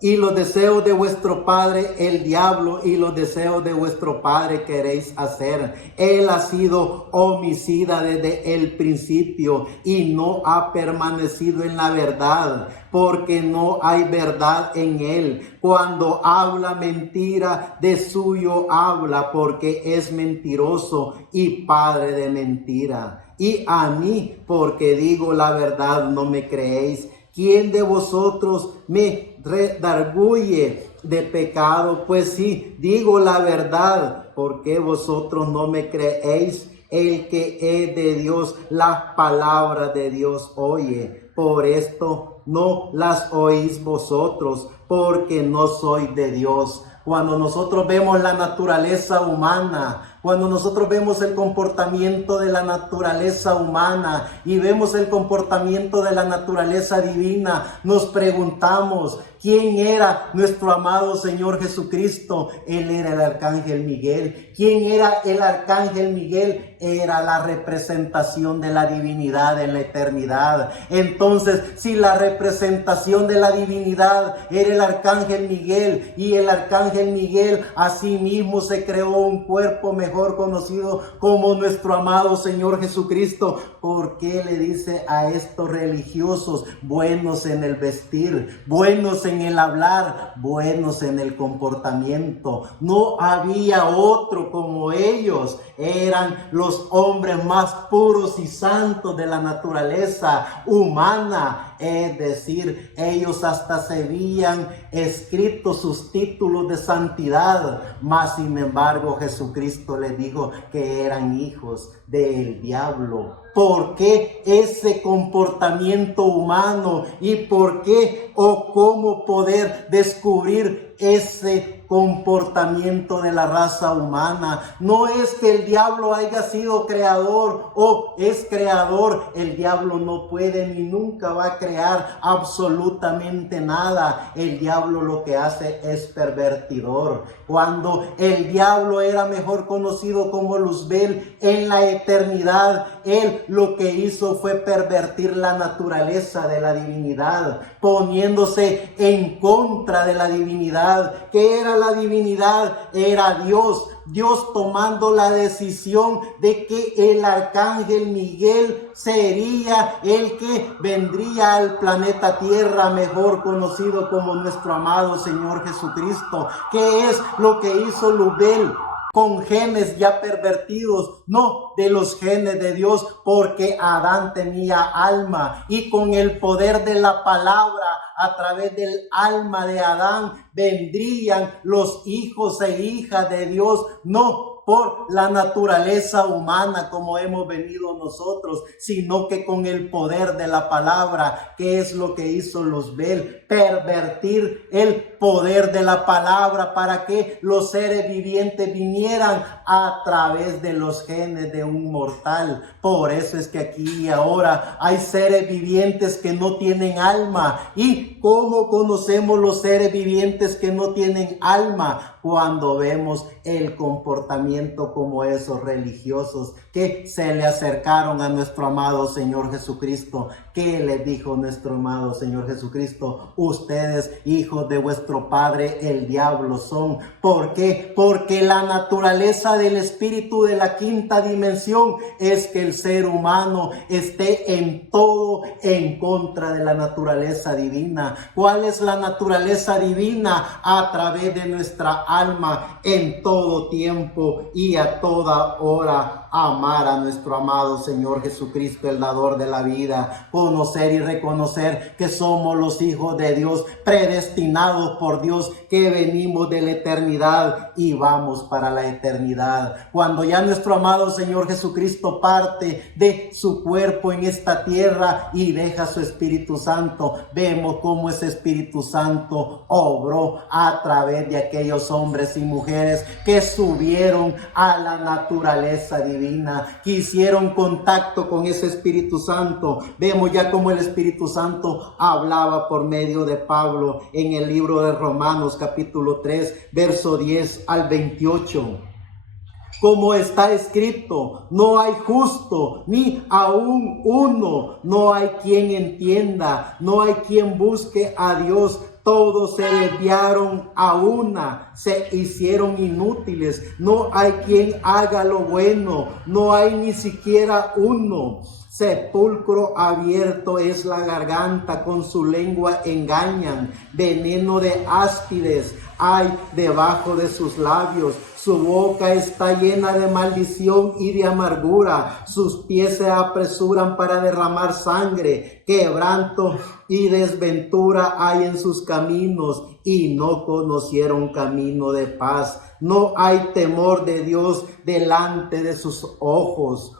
Y los deseos de vuestro padre el diablo, y los deseos de vuestro padre queréis hacer. Él ha sido homicida desde el principio y no ha permanecido en la verdad, porque no hay verdad en él. Cuando habla mentira, de suyo habla, porque es mentiroso y padre de mentira. Y a mí, porque digo la verdad, no me creéis. ¿Quién de vosotros me redarguye de pecado? Pues sí, digo la verdad. ¿Por qué vosotros no me creéis? El que es de Dios, las palabras de Dios oye. Por esto no las oís vosotros, porque no sois de Dios. Cuando nosotros vemos la naturaleza humana, cuando nosotros vemos el comportamiento de la naturaleza humana y vemos el comportamiento de la naturaleza divina, nos preguntamos: ¿quién era nuestro amado Señor Jesucristo? Él era el arcángel Miguel. ¿Quién era el arcángel Miguel? Era la representación de la divinidad en la eternidad. Entonces, si la representación de la divinidad era el arcángel Miguel, y el arcángel Miguel asimismo se creó un cuerpo mejor conocido como nuestro amado Señor Jesucristo, ¿por qué le dice a estos religiosos: buenos en el vestir, buenos en el hablar, buenos en el comportamiento? No había otro como ellos. Eran los hombres más puros y santos de la naturaleza humana. Es decir, ellos hasta se habían escrito sus títulos de santidad, mas sin embargo Jesucristo les dijo que eran hijos del diablo. ¿Por qué ese comportamiento humano? ¿Y por qué o cómo poder descubrir ese comportamiento de la raza humana? No es que el diablo haya sido creador o es creador. El diablo no puede ni nunca va a crear absolutamente nada. El diablo lo que hace es pervertidor. Cuando el diablo era mejor conocido como Luzbel en la eternidad, él lo que hizo fue pervertir la naturaleza de la divinidad, poniéndose en contra de la divinidad. ¿Qué era la divinidad? Era Dios. Dios tomando la decisión de que el arcángel Miguel sería el que vendría al planeta Tierra, mejor conocido como nuestro amado Señor Jesucristo. ¿Qué es lo que hizo Luzbel? Con genes ya pervertidos, no de los genes de Dios, porque Adán tenía alma, y con el poder de la palabra, a través del alma de Adán, vendrían los hijos e hijas de Dios, no por la naturaleza humana como hemos venido nosotros, sino que con el poder de la palabra. ¿Qué es lo que hizo Luzbel? pervertir el poder de la palabra para que los seres vivientes vinieran a través de los genes de un mortal. Por eso es que aquí y ahora hay seres vivientes que no tienen alma. ¿Y cómo conocemos los seres vivientes que no tienen alma? Cuando vemos el comportamiento como esos religiosos que se le acercaron a nuestro amado Señor Jesucristo. ¿Qué les dijo nuestro amado Señor Jesucristo? Ustedes, hijos de vuestro padre, el diablo son. ¿Por qué? Porque la naturaleza del espíritu de la quinta dimensión es que el ser humano esté en todo en contra de la naturaleza divina. ¿Cuál es la naturaleza divina? A través de nuestra alma, en todo tiempo y a toda hora, amar a nuestro amado Señor Jesucristo, el dador de la vida, conocer y reconocer que somos los hijos de Dios, predestinados por Dios, que venimos de la eternidad y vamos para la eternidad. Cuando ya nuestro amado Señor Jesucristo parte de su cuerpo en esta tierra y deja su Espíritu Santo, vemos cómo ese Espíritu Santo obró a través de aquellos hombres y mujeres que subieron a la naturaleza divina, que hicieron contacto con ese Espíritu Santo. Vemos ya cómo el Espíritu Santo hablaba por medio de Pablo en el libro de Romanos capítulo 3, verso 10 al 28. Como está escrito, no hay justo, ni aún uno, no hay quien entienda, no hay quien busque a Dios. Todos se desviaron a una, se hicieron inútiles, no hay quien haga lo bueno, no hay ni siquiera uno. Sepulcro abierto es la garganta, con su lengua engañan, veneno de áspides hay debajo de sus labios. Su boca está llena de maldición y de amargura. Sus pies se apresuran para derramar sangre. Quebranto y desventura hay en sus caminos, y no conocieron camino de paz. No hay temor de Dios delante de sus ojos.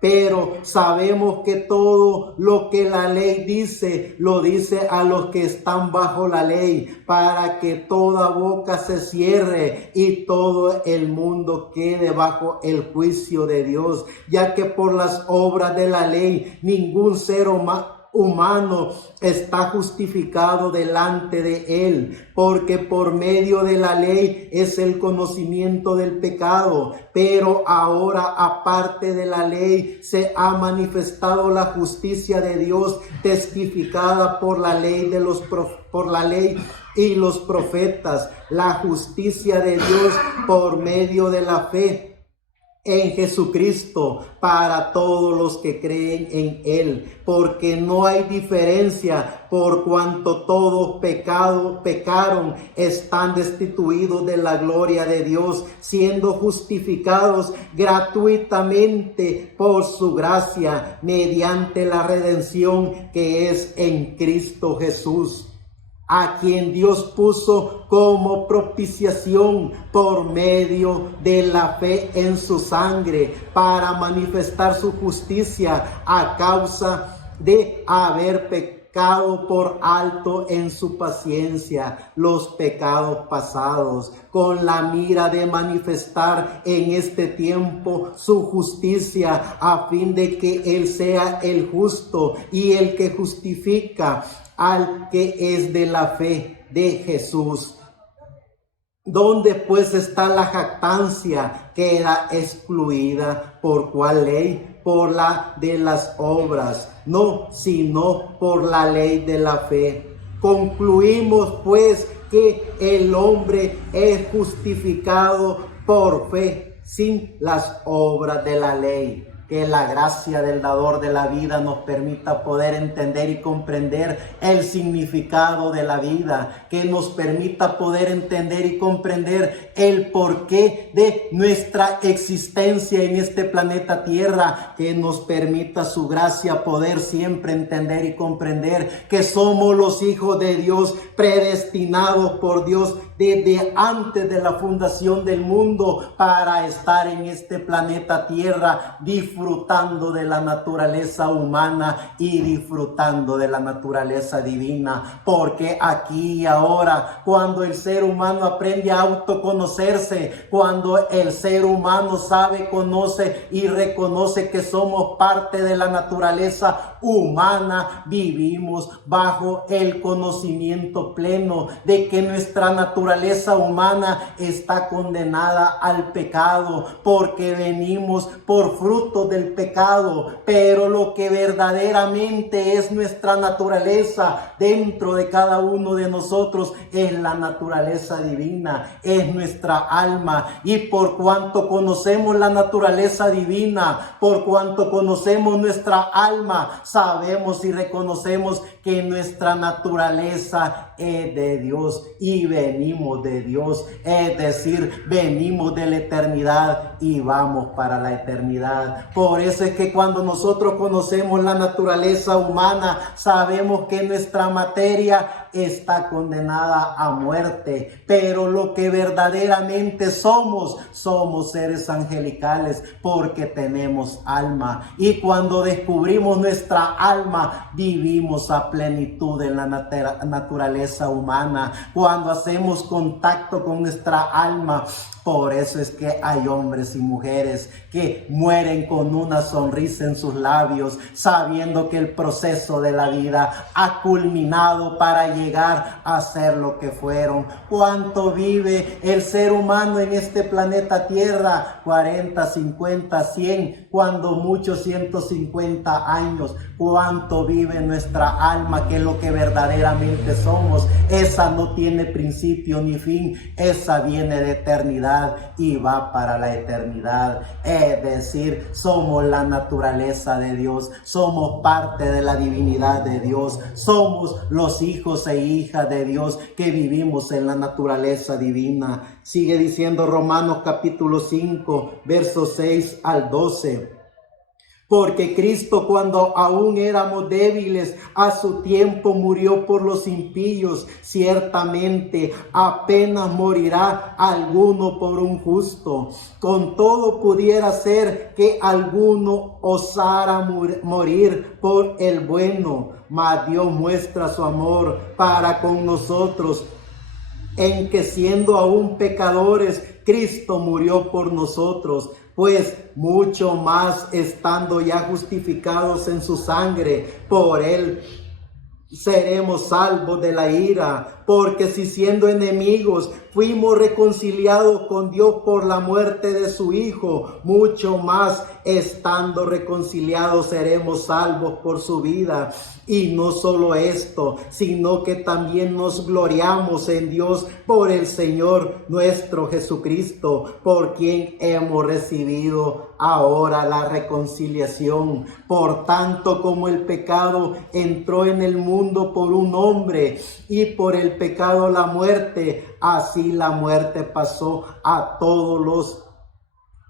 Pero sabemos que todo lo que la ley dice, lo dice a los que están bajo la ley, para que toda boca se cierre y todo el mundo quede bajo el juicio de Dios, ya que por las obras de la ley ningún ser humano está justificado delante de él, porque por medio de la ley es el conocimiento del pecado. Pero ahora, aparte de la ley, se ha manifestado la justicia de Dios, testificada por la ley y los profetas, la justicia de Dios por medio de la fe en Jesucristo para todos los que creen en Él, porque no hay diferencia, por cuanto todos pecaron, están destituidos de la gloria de Dios, siendo justificados gratuitamente por su gracia, mediante la redención que es en Cristo Jesús, a quien Dios puso como propiciación por medio de la fe en su sangre, para manifestar su justicia a causa de haber pecado por alto en su paciencia los pecados pasados, con la mira de manifestar en este tiempo su justicia, a fin de que Él sea el justo y el que justifica al que es de la fe de Jesús. ¿Dónde pues está la jactancia? Queda excluida. ¿Por cuál ley? Por la de las obras, no, sino por la ley de la fe. Concluimos pues que el hombre es justificado por fe, sin las obras de la ley. Que la gracia del dador de la vida nos permita poder entender y comprender el significado de la vida, que nos permita poder entender y comprender el porqué de nuestra existencia en este planeta Tierra, que nos permita su gracia poder siempre entender y comprender que somos los hijos de Dios, predestinados por Dios desde antes de la fundación del mundo para estar en este planeta Tierra, disfrutando disfrutando de la naturaleza humana y disfrutando de la naturaleza divina, porque aquí y ahora, cuando el ser humano aprende a autoconocerse, cuando el ser humano sabe, conoce y reconoce que somos parte de la naturaleza humana, vivimos bajo el conocimiento pleno de que nuestra naturaleza humana está condenada al pecado, porque venimos por fruto del pecado. Pero lo que verdaderamente es nuestra naturaleza dentro de cada uno de nosotros es la naturaleza divina, es nuestra alma. Y por cuanto conocemos la naturaleza divina, por cuanto conocemos nuestra alma, sabemos y reconocemos que nuestra naturaleza es de Dios y venimos de Dios, es decir, venimos de la eternidad y vamos para la eternidad. Por eso es que cuando nosotros conocemos la naturaleza humana, sabemos que nuestra materia está condenada a muerte, pero lo que verdaderamente somos seres angelicales, porque tenemos alma, y cuando descubrimos nuestra alma, vivimos a plenitud en la naturaleza humana. Cuando hacemos contacto con nuestra alma, por eso es que hay hombres y mujeres que mueren con una sonrisa en sus labios, sabiendo que el proceso de la vida ha culminado para llegar a ser lo que fueron. ¿Cuánto vive el ser humano en este planeta Tierra? 40, 50, 100, cuando muchos 150 años. ¿Cuánto vive nuestra alma, que es lo que verdaderamente somos? Esa no tiene principio ni fin, esa viene de eternidad y va para la eternidad. Es decir, somos la naturaleza de Dios, somos parte de la divinidad de Dios, somos los hijos e hijas de Dios que vivimos en la naturaleza divina. Sigue diciendo Romanos capítulo 5, versos 6 al 12. Porque Cristo, cuando aún éramos débiles, a su tiempo murió por los impíos. Ciertamente apenas morirá alguno por un justo. Con todo pudiera ser que alguno osara morir por el bueno. Mas Dios muestra su amor para con nosotros, en que siendo aún pecadores, Cristo murió por nosotros. Pues mucho más, estando ya justificados en su sangre, por él seremos salvos de la ira. Porque si siendo enemigos fuimos reconciliados con Dios por la muerte de su Hijo, mucho más, estando reconciliados, seremos salvos por su vida. Y no solo esto, sino que también nos gloriamos en Dios por el Señor nuestro Jesucristo, por quien hemos recibido ahora la reconciliación. Por tanto, como el pecado entró en el mundo por un hombre, y por el pecado la muerte, así la muerte pasó a todos los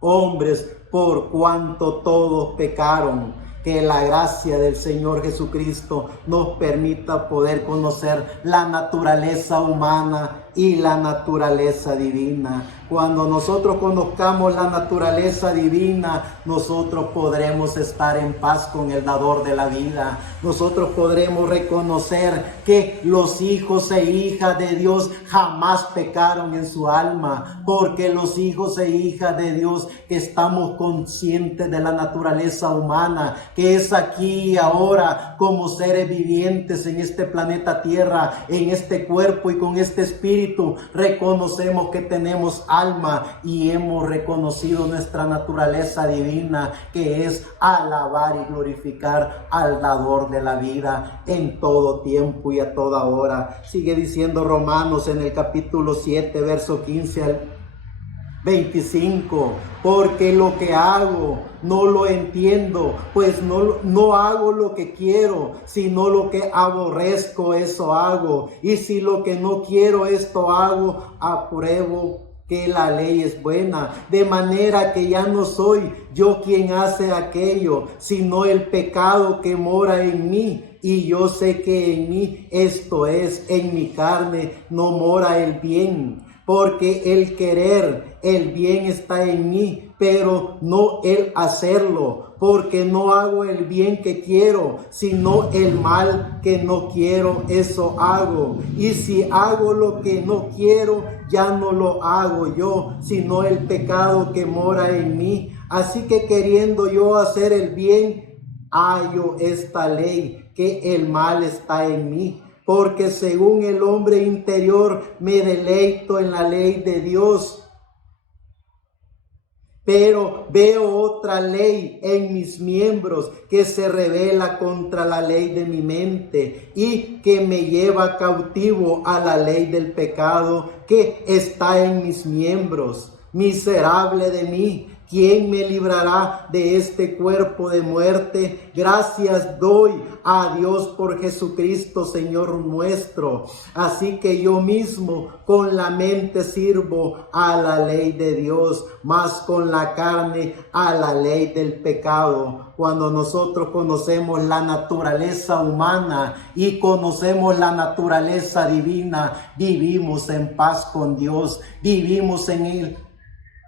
hombres, por cuanto todos pecaron. Que la gracia del Señor Jesucristo nos permita poder conocer la naturaleza humana y la naturaleza divina. Cuando nosotros conozcamos la naturaleza divina, nosotros podremos estar en paz con el dador de la vida. Nosotros podremos reconocer que los hijos e hijas de Dios jamás pecaron en su alma, porque los hijos e hijas de Dios que estamos conscientes de la naturaleza humana, que es aquí y ahora, como seres vivientes en este planeta Tierra, en este cuerpo y con este espíritu, reconocemos que tenemos alma y hemos reconocido nuestra naturaleza divina, que es alabar y glorificar al dador de la vida en todo tiempo y a toda hora. Sigue diciendo Romanos en el capítulo 7, verso 15 al 25, porque lo que hago no lo entiendo, pues no hago lo que quiero, sino lo que aborrezco, eso hago. Y si lo que no quiero, esto hago, apruebo que la ley es buena, de manera que ya no soy yo quien hace aquello, sino el pecado que mora en mí. Y yo sé que en mí, esto es, en mi carne, no mora el bien. porque el querer, el bien está en mí, pero no el hacerlo, porque no hago el bien que quiero, sino el mal que no quiero, eso hago. Y si hago lo que no quiero, ya no lo hago yo, sino el pecado que mora en mí. Así que queriendo yo hacer el bien, hallo esta ley, que el mal está en mí. Porque según el hombre interior me deleito en la ley de Dios, pero veo otra ley en mis miembros que se revela contra la ley de mi mente y que me lleva cautivo a la ley del pecado que está en mis miembros. Miserable de mí, ¿quién me librará de este cuerpo de muerte? Gracias doy a Dios por Jesucristo, Señor nuestro. Así que yo mismo con la mente sirvo a la ley de Dios, mas con la carne a la ley del pecado. Cuando nosotros conocemos la naturaleza humana y conocemos la naturaleza divina, vivimos en paz con Dios, vivimos en Él.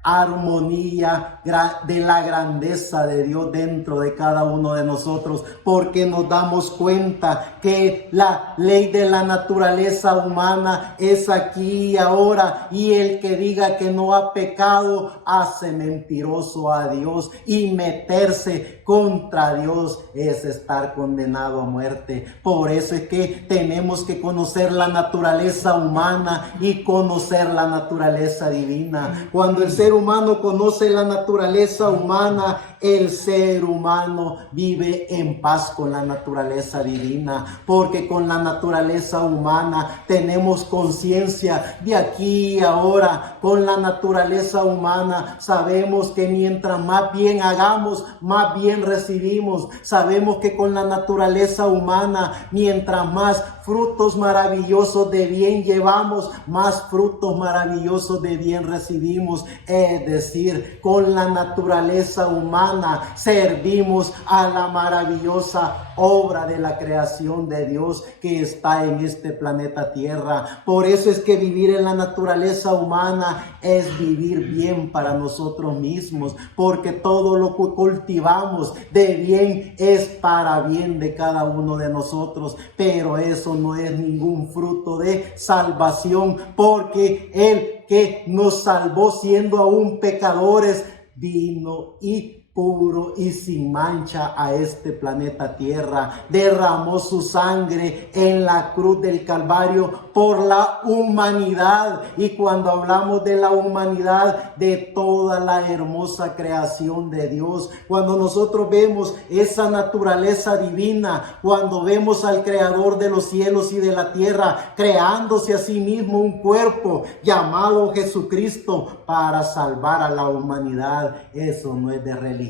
Armonía de la grandeza de Dios dentro de cada uno de nosotros, porque nos damos cuenta que la ley de la naturaleza humana es aquí y ahora, y el que diga que no ha pecado hace mentiroso a Dios, y meterse contra Dios es estar condenado a muerte. Por eso es que tenemos que conocer la naturaleza humana y conocer la naturaleza divina. Cuando el ser humano conoce la naturaleza humana, el ser humano vive en paz con la naturaleza divina, porque con la naturaleza humana tenemos conciencia de aquí y ahora. Con la naturaleza humana sabemos que mientras más bien hagamos, más bien recibimos. Sabemos que con la naturaleza humana, mientras más frutos maravillosos de bien llevamos, más frutos maravillosos de bien recibimos. Es decir, con la naturaleza humana servimos a la maravillosa obra de la creación de Dios que está en este planeta Tierra. Por eso es que vivir en la naturaleza humana es vivir bien para nosotros mismos, porque todo lo que cultivamos de bien es para bien de cada uno de nosotros, pero eso no es ningún fruto de salvación, porque Él que nos salvó siendo aún pecadores, vino y puro y sin mancha a este planeta Tierra, derramó su sangre en la cruz del Calvario por la humanidad. Y cuando hablamos de la humanidad, de toda la hermosa creación de Dios, cuando nosotros vemos esa naturaleza divina, cuando vemos al Creador de los cielos y de la tierra creándose a sí mismo un cuerpo llamado Jesucristo para salvar a la humanidad, eso no es de religiosos,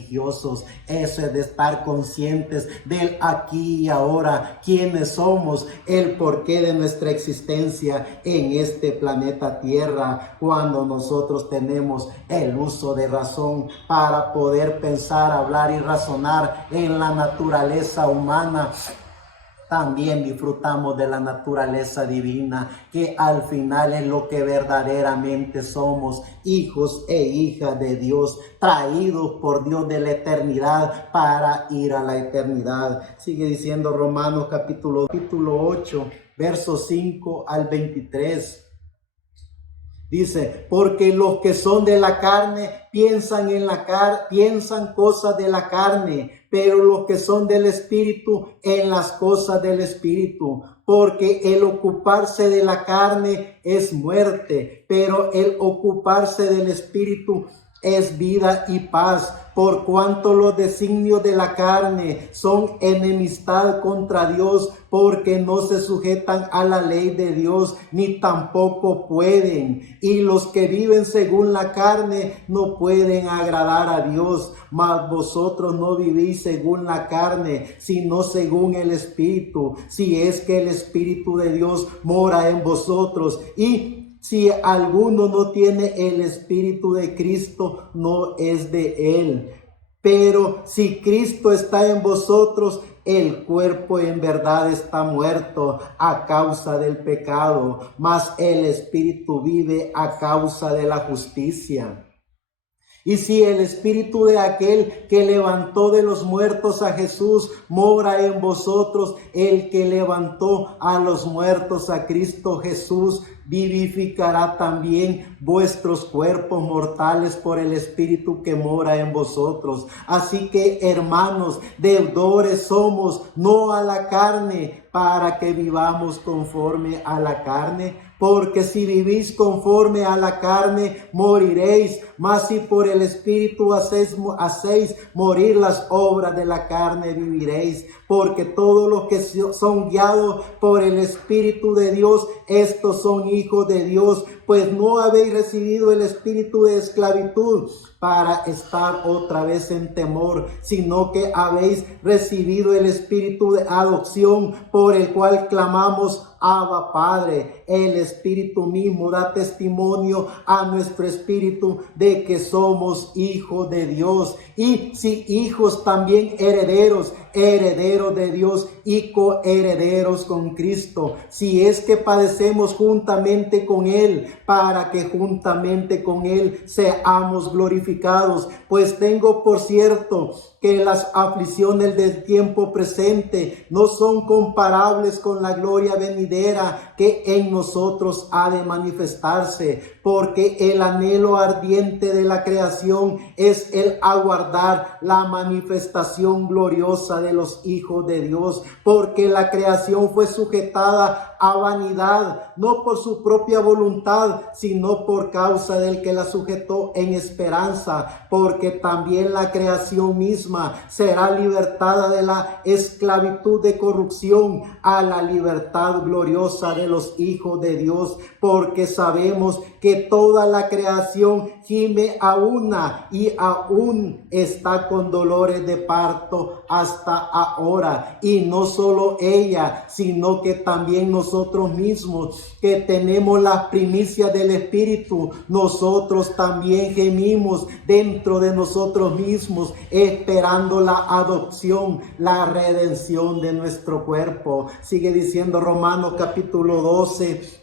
eso es de estar conscientes del aquí y ahora, quiénes somos, el porqué de nuestra existencia en este planeta Tierra. Cuando nosotros tenemos el uso de razón para poder pensar, hablar y razonar en la naturaleza humana, también disfrutamos de la naturaleza divina, que al final es lo que verdaderamente somos, hijos e hijas de Dios, traídos por Dios de la eternidad para ir a la eternidad. Sigue diciendo Romanos capítulo 8, versos 5 al 23. Dice, porque los que son de la carne piensan cosas de la carne, pero los que son del Espíritu en las cosas del Espíritu. Porque el ocuparse de la carne es muerte, pero el ocuparse del Espíritu es vida y paz, por cuanto los designios de la carne son enemistad contra Dios, porque no se sujetan a la ley de Dios, ni tampoco pueden. Y los que viven según la carne no pueden agradar a Dios. Mas vosotros no vivís según la carne, sino según el Espíritu, si es que el Espíritu de Dios mora en vosotros. Y si alguno no tiene el Espíritu de Cristo, no es de él. Pero si Cristo está en vosotros, el cuerpo en verdad está muerto a causa del pecado, mas el espíritu vive a causa de la justicia. Y si el espíritu de aquel que levantó de los muertos a Jesús mora en vosotros, el que levantó a los muertos a Cristo Jesús vivificará también vuestros cuerpos mortales por el espíritu que mora en vosotros. Así que, hermanos, deudores somos, no a la carne, para que vivamos conforme a la carne. Porque si vivís conforme a la carne, moriréis. Mas si por el Espíritu hacéis morir las obras de la carne, viviréis. Porque todos los que son guiados por el Espíritu de Dios, estos son hijos de Dios. Pues no habéis recibido el espíritu de esclavitud para estar otra vez en temor, sino que habéis recibido el espíritu de adopción, por el cual clamamos: Abba, Padre. El Espíritu mismo da testimonio a nuestro espíritu de que somos hijos de Dios. Y si hijos, también herederos, herederos de Dios y coherederos con Cristo. Si es que padecemos juntamente con Él, para que juntamente con Él seamos glorificados. Pues tengo por cierto que las aflicciones del tiempo presente no son comparables con la gloria venidera que en nosotros ha de manifestarse, porque el anhelo ardiente de la creación es el aguardar la manifestación gloriosa de los hijos de Dios, porque la creación fue sujetada a vanidad, no por su propia voluntad, sino por causa del que la sujetó en esperanza, porque también la creación misma será libertada de la esclavitud de corrupción a la libertad gloriosa de los hijos de Dios, porque sabemos que toda la creación gime a una y aún está con dolores de parto hasta ahora. Y no solo ella, sino que también nosotros mismos, que tenemos las primicias del Espíritu, nosotros también gemimos dentro de nosotros mismos, esperando la adopción, la redención de nuestro cuerpo. Sigue diciendo Romanos capítulo 12,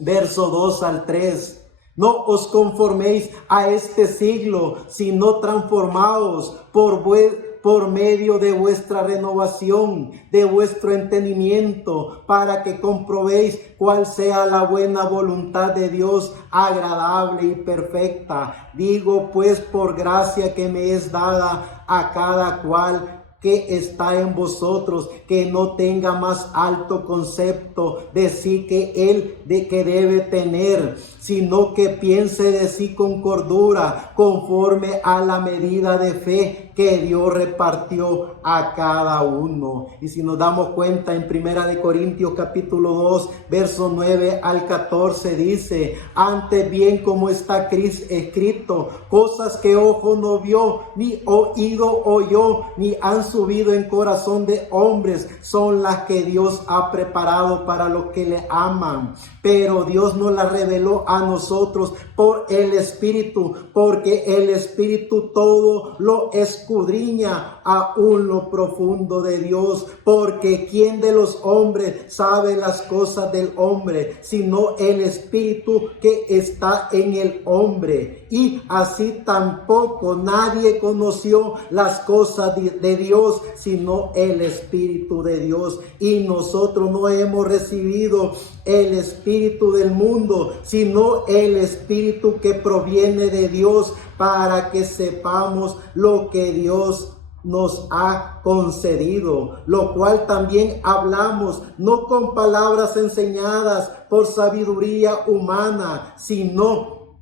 verso 2 al 3. No os conforméis a este siglo, sino transformaos por medio de vuestra renovación, de vuestro entendimiento, para que comprobéis cuál sea la buena voluntad de Dios, agradable y perfecta. Digo pues, por gracia que me es dada a cada cual que está en vosotros, que no tenga más alto concepto de sí que él que debe tener, sino que piense de sí con cordura, conforme a la medida de fe que Dios repartió a cada uno. Y si nos damos cuenta, en 1 Corintios capítulo 2, verso 9 al 14 dice: antes bien, como está escrito, cosas que ojo no vio, ni oído oyó, ni han subido en corazón de hombres, son las que Dios ha preparado para los que le aman. Pero Dios nos las reveló a nosotros por el Espíritu, porque el Espíritu todo lo escudriña, aún lo profundo de Dios. Porque ¿quién de los hombres sabe las cosas del hombre, sino el Espíritu que está en el hombre? Y así tampoco nadie conoció las cosas de Dios, sino el Espíritu de Dios. Y nosotros no hemos recibido el espíritu del mundo, sino el Espíritu que proviene de Dios, para que sepamos lo que Dios nos ha concedido, lo cual también hablamos, no con palabras enseñadas por sabiduría humana, sino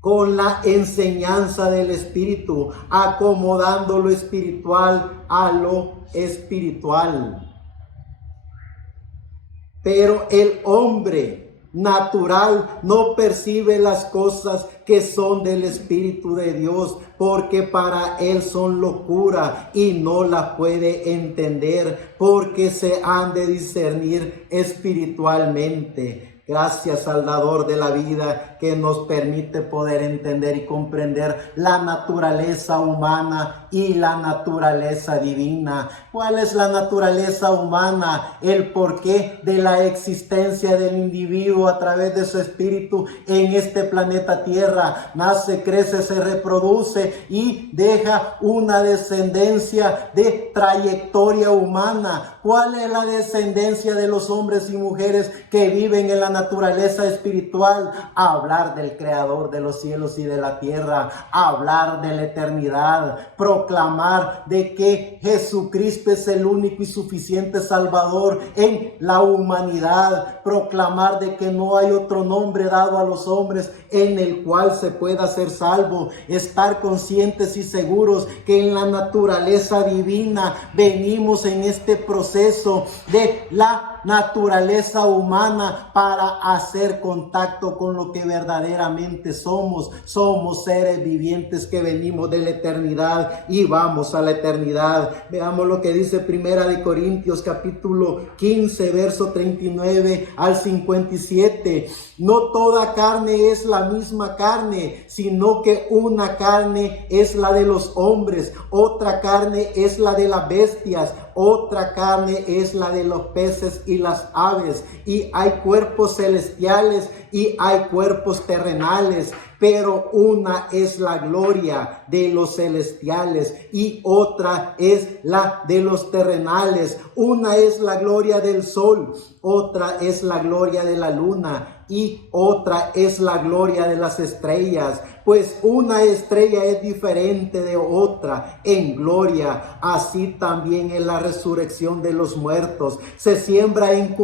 con la enseñanza del Espíritu, acomodando lo espiritual a lo espiritual. Pero el hombre natural no percibe las cosas que son del Espíritu de Dios, porque para él son locura y no las puede entender, porque se han de discernir espiritualmente. Gracias al dador de la vida que nos permite poder entender y comprender la naturaleza humana y la naturaleza divina. ¿Cuál es la naturaleza humana? El porqué de la existencia del individuo a través de su espíritu en este planeta Tierra. Nace, crece, se reproduce y deja una descendencia de trayectoria humana. ¿Cuál es la descendencia de los hombres y mujeres que viven en la naturaleza espiritual? Hablar del Creador de los cielos y de la tierra, hablar de la eternidad, proclamar de que Jesucristo es el único y suficiente Salvador en la humanidad, proclamar de que no hay otro nombre dado a los hombres en el cual se pueda ser salvo, estar conscientes y seguros que en la naturaleza divina venimos en este proceso de la naturaleza humana para hacer contacto con lo que verdaderamente somos. Somos seres vivientes que venimos de la eternidad y vamos a la eternidad. Veamos lo que dice Primera de Corintios capítulo 15 verso 39 al 57. No toda carne es la misma carne, sino que una carne es la de los hombres, otra carne es la de las bestias, otra carne es la de los peces y las aves, y hay cuerpos celestiales y hay cuerpos terrenales, pero una es la gloria de los celestiales y otra es la de los terrenales. Una es la gloria del sol, otra es la gloria de la luna y otra es la gloria de las estrellas. Pues una estrella es diferente de otra en gloria. Así también es la resurrección de los muertos. Se siembra en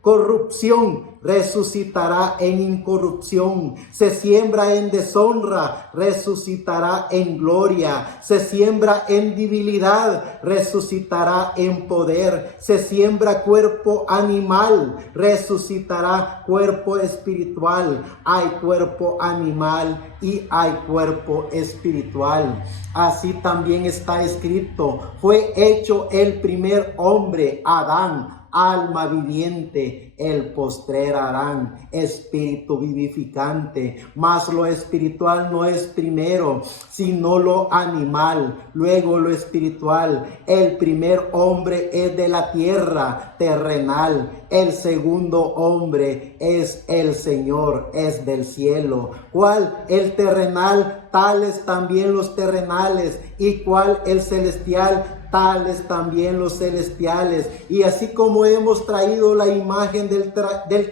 corrupción, resucitará en incorrupción. Se siembra en deshonra, resucitará en gloria. Se siembra en debilidad, resucitará en poder. Se siembra cuerpo animal, resucitará cuerpo espiritual. Hay cuerpo animal y hay cuerpo espiritual. Así también está escrito: fue hecho el primer hombre, Adán, alma viviente, el postrer Harán, espíritu vivificante. Mas lo espiritual no es primero, sino lo animal, luego lo espiritual. El primer hombre es de la tierra, terrenal. El segundo hombre es el Señor, es del cielo. ¿Cuál? El terrenal, tales también los terrenales. ¿Y cuál? El celestial, tales también los celestiales. Y así como hemos traído la imagen del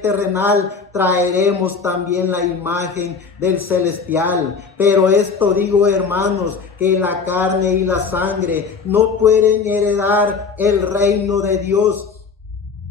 terrenal, traeremos también la imagen del celestial. Pero esto digo, hermanos, que la carne y la sangre no pueden heredar el reino de Dios,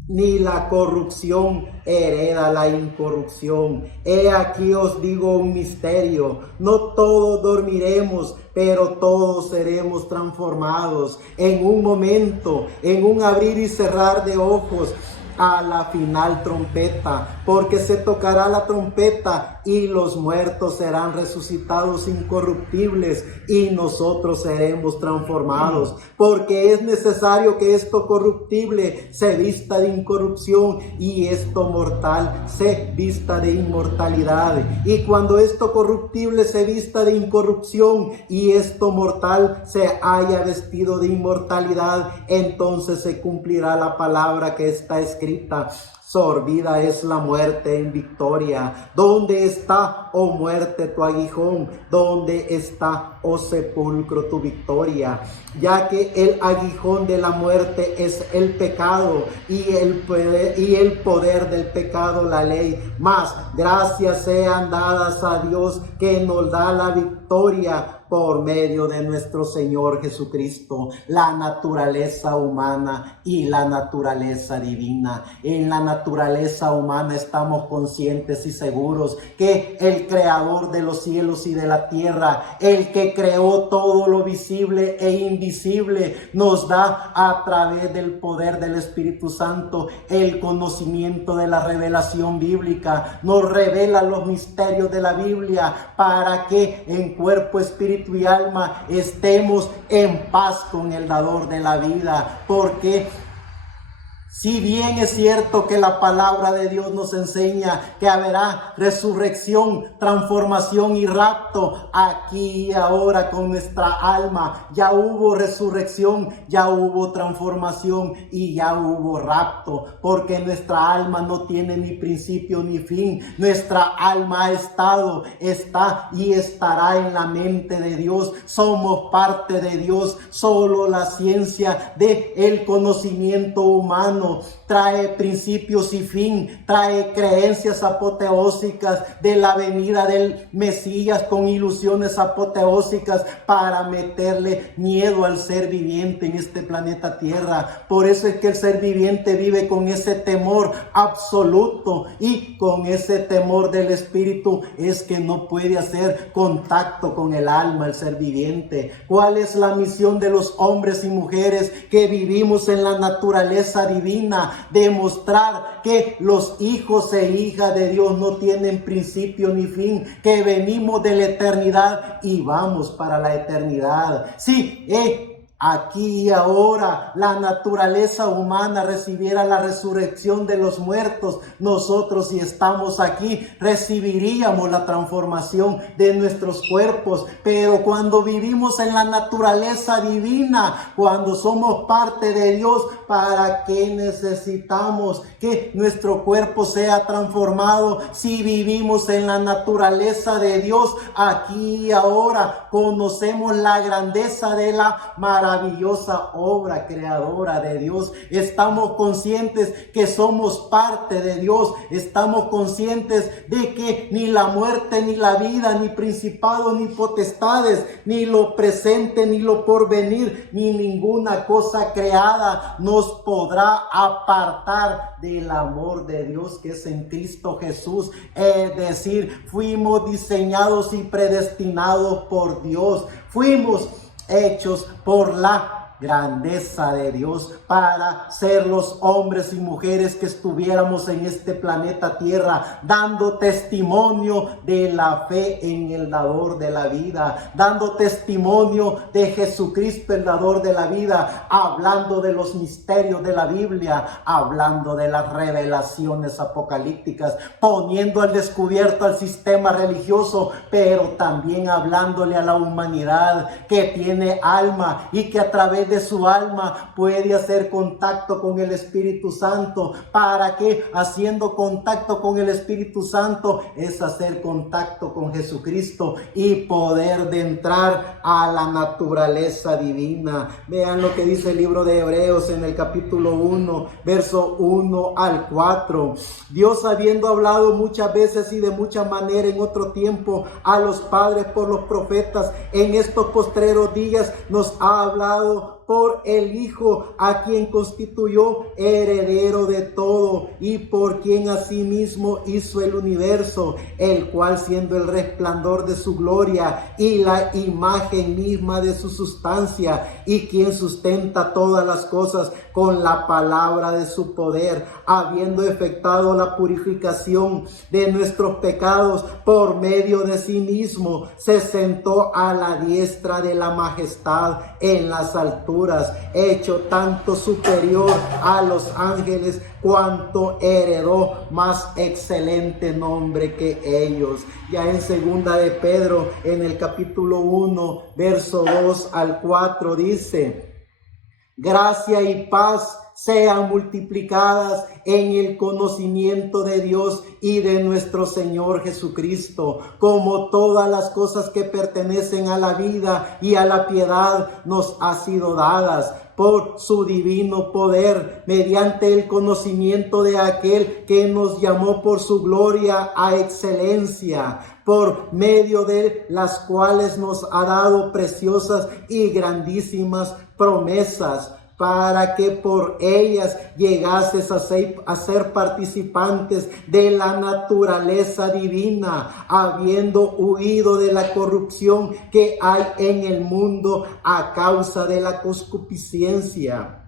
ni la corrupción hereda la incorrupción. He aquí os digo un misterio: no todos dormiremos, pero todos seremos transformados en un momento, en un abrir y cerrar de ojos, a la final trompeta, porque se tocará la trompeta y los muertos serán resucitados incorruptibles y nosotros seremos transformados, porque es necesario que esto corruptible se vista de incorrupción y esto mortal se vista de inmortalidad. Y cuando esto corruptible se vista de incorrupción y esto mortal se haya vestido de inmortalidad, entonces se cumplirá la palabra que está escrita: sorbida es la muerte en victoria. ¿Dónde está, oh muerte, tu aguijón? ¿Dónde está, oh sepulcro, tu victoria? Ya que el aguijón de la muerte es el pecado y el poder del pecado la ley. Mas gracias sean dadas a Dios que nos da la victoria por medio de nuestro Señor Jesucristo. La naturaleza humana y la naturaleza divina. En la naturaleza humana estamos conscientes y seguros que el Creador de los cielos y de la tierra, el que creó todo lo visible e invisible, nos da a través del poder del Espíritu Santo el conocimiento de la revelación bíblica. Nos revela los misterios de la Biblia para que en cuerpo, espíritu y alma estemos en paz con el dador de la vida, porque Si bien es cierto que la palabra de Dios nos enseña que habrá resurrección, transformación y rapto aquí y ahora con nuestra alma, ya hubo resurrección, ya hubo transformación y ya hubo rapto, porque nuestra alma no tiene ni principio ni fin. Nuestra alma ha estado, está y estará en la mente de Dios. Somos parte de Dios. Solo la ciencia del conocimiento humano trae principios y fin, trae creencias apoteósicas de la venida del Mesías con ilusiones apoteósicas para meterle miedo al ser viviente en este planeta Tierra. Por eso es que el ser viviente vive con ese temor absoluto, y con ese temor del espíritu es que no puede hacer contacto con el alma, el ser viviente. ¿Cuál es la misión de los hombres y mujeres que vivimos en la naturaleza divina? Demostrar que los hijos e hijas de Dios no tienen principio ni fin, que venimos de la eternidad y vamos para la eternidad. Sí, aquí y ahora la naturaleza humana recibiera la resurrección de los muertos, nosotros, si estamos aquí, recibiríamos la transformación de nuestros cuerpos. Pero cuando vivimos en la naturaleza divina, cuando somos parte de Dios, ¿para qué necesitamos que nuestro cuerpo sea transformado si vivimos en la naturaleza de Dios? Aquí y ahora conocemos la grandeza de la maravillosa obra creadora de Dios. Estamos conscientes que somos parte de Dios. Estamos conscientes de que ni la muerte, ni la vida, ni principados, ni potestades, ni lo presente, ni lo porvenir, ni ninguna cosa creada nos podrá apartar del amor de Dios que es en Cristo Jesús. Es decir, fuimos diseñados y predestinados por Dios. Fuimos hechos por la grandeza de Dios para ser los hombres y mujeres que estuviéramos en este planeta Tierra, dando testimonio de la fe en el dador de la vida, dando testimonio de Jesucristo, el dador de la vida, hablando de los misterios de la Biblia, hablando de las revelaciones apocalípticas, poniendo al descubierto al sistema religioso, pero también hablándole a la humanidad que tiene alma y que a través de su alma puede hacer contacto con el Espíritu Santo. ¿Para qué? Haciendo contacto con el Espíritu Santo es hacer contacto con Jesucristo y poder de entrar a la naturaleza divina. Vean lo que dice el libro de Hebreos en el capítulo 1, verso 1 al 4. Dios, habiendo hablado muchas veces y de mucha manera en otro tiempo a los padres por los profetas, en estos postreros días nos ha hablado por el Hijo, a quien constituyó heredero de todo y por quien asimismo hizo el universo, el cual, siendo el resplandor de su gloria y la imagen misma de su sustancia, y quien sustenta todas las cosas con la palabra de su poder, habiendo efectuado la purificación de nuestros pecados por medio de sí mismo, se sentó a la diestra de la majestad en las alturas, hecho tanto superior a los ángeles cuanto heredó más excelente nombre que ellos. Ya en segunda de Pedro, en el capítulo 1, verso 2 al 4 dice: gracia y paz sean multiplicadas en el conocimiento de Dios y de nuestro Señor Jesucristo, como todas las cosas que pertenecen a la vida y a la piedad nos ha sido dadas por su divino poder, mediante el conocimiento de aquel que nos llamó por su gloria a excelencia, por medio de las cuales nos ha dado preciosas y grandísimas promesas, para que por ellas llegases a ser participantes de la naturaleza divina, habiendo huido de la corrupción que hay en el mundo a causa de la concupiscencia.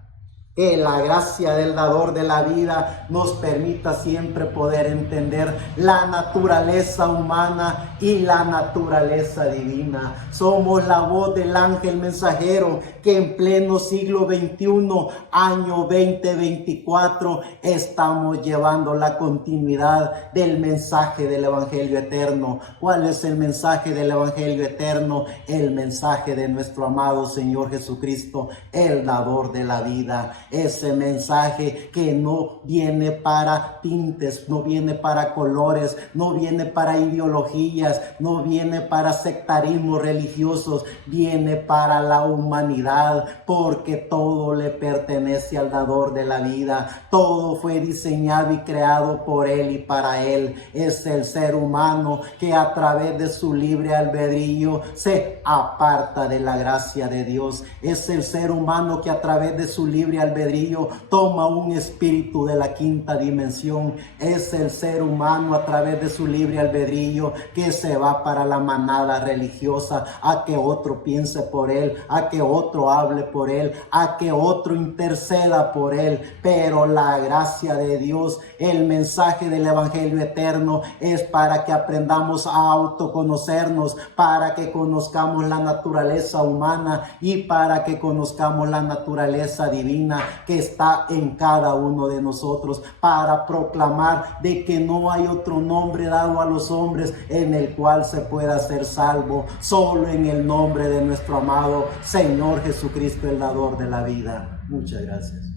Que la gracia del dador de la vida nos permita siempre poder entender la naturaleza humana y la naturaleza divina. Somos la voz del ángel mensajero que en pleno siglo XXI, año 2024, estamos llevando la continuidad del mensaje del Evangelio eterno. ¿Cuál es el mensaje del Evangelio eterno? El mensaje de nuestro amado Señor Jesucristo, el dador de la vida. Ese mensaje que no viene para tintes, no viene para colores, no viene para ideologías, no viene para sectarismos religiosos, viene para la humanidad, porque todo le pertenece al dador de la vida. Todo fue diseñado y creado por Él y para Él. Es el ser humano que a través de su libre albedrío se aparta de la gracia de Dios. Es el ser humano que a través de su libre albedrío toma un espíritu de la quinta dimensión. Es el ser humano a través de su libre albedrío que se va para la manada religiosa, a que otro piense por él, a que otro hable por él, a que otro interceda por él. Pero la gracia de Dios, el mensaje del Evangelio eterno, es para que aprendamos a autoconocernos, para que conozcamos la naturaleza humana y para que conozcamos la naturaleza divina que está en cada uno de nosotros, para proclamar de que no hay otro nombre dado a los hombres en el cual se pueda ser salvo, solo en el nombre de nuestro amado Señor Jesucristo, el dador de la vida. Muchas gracias.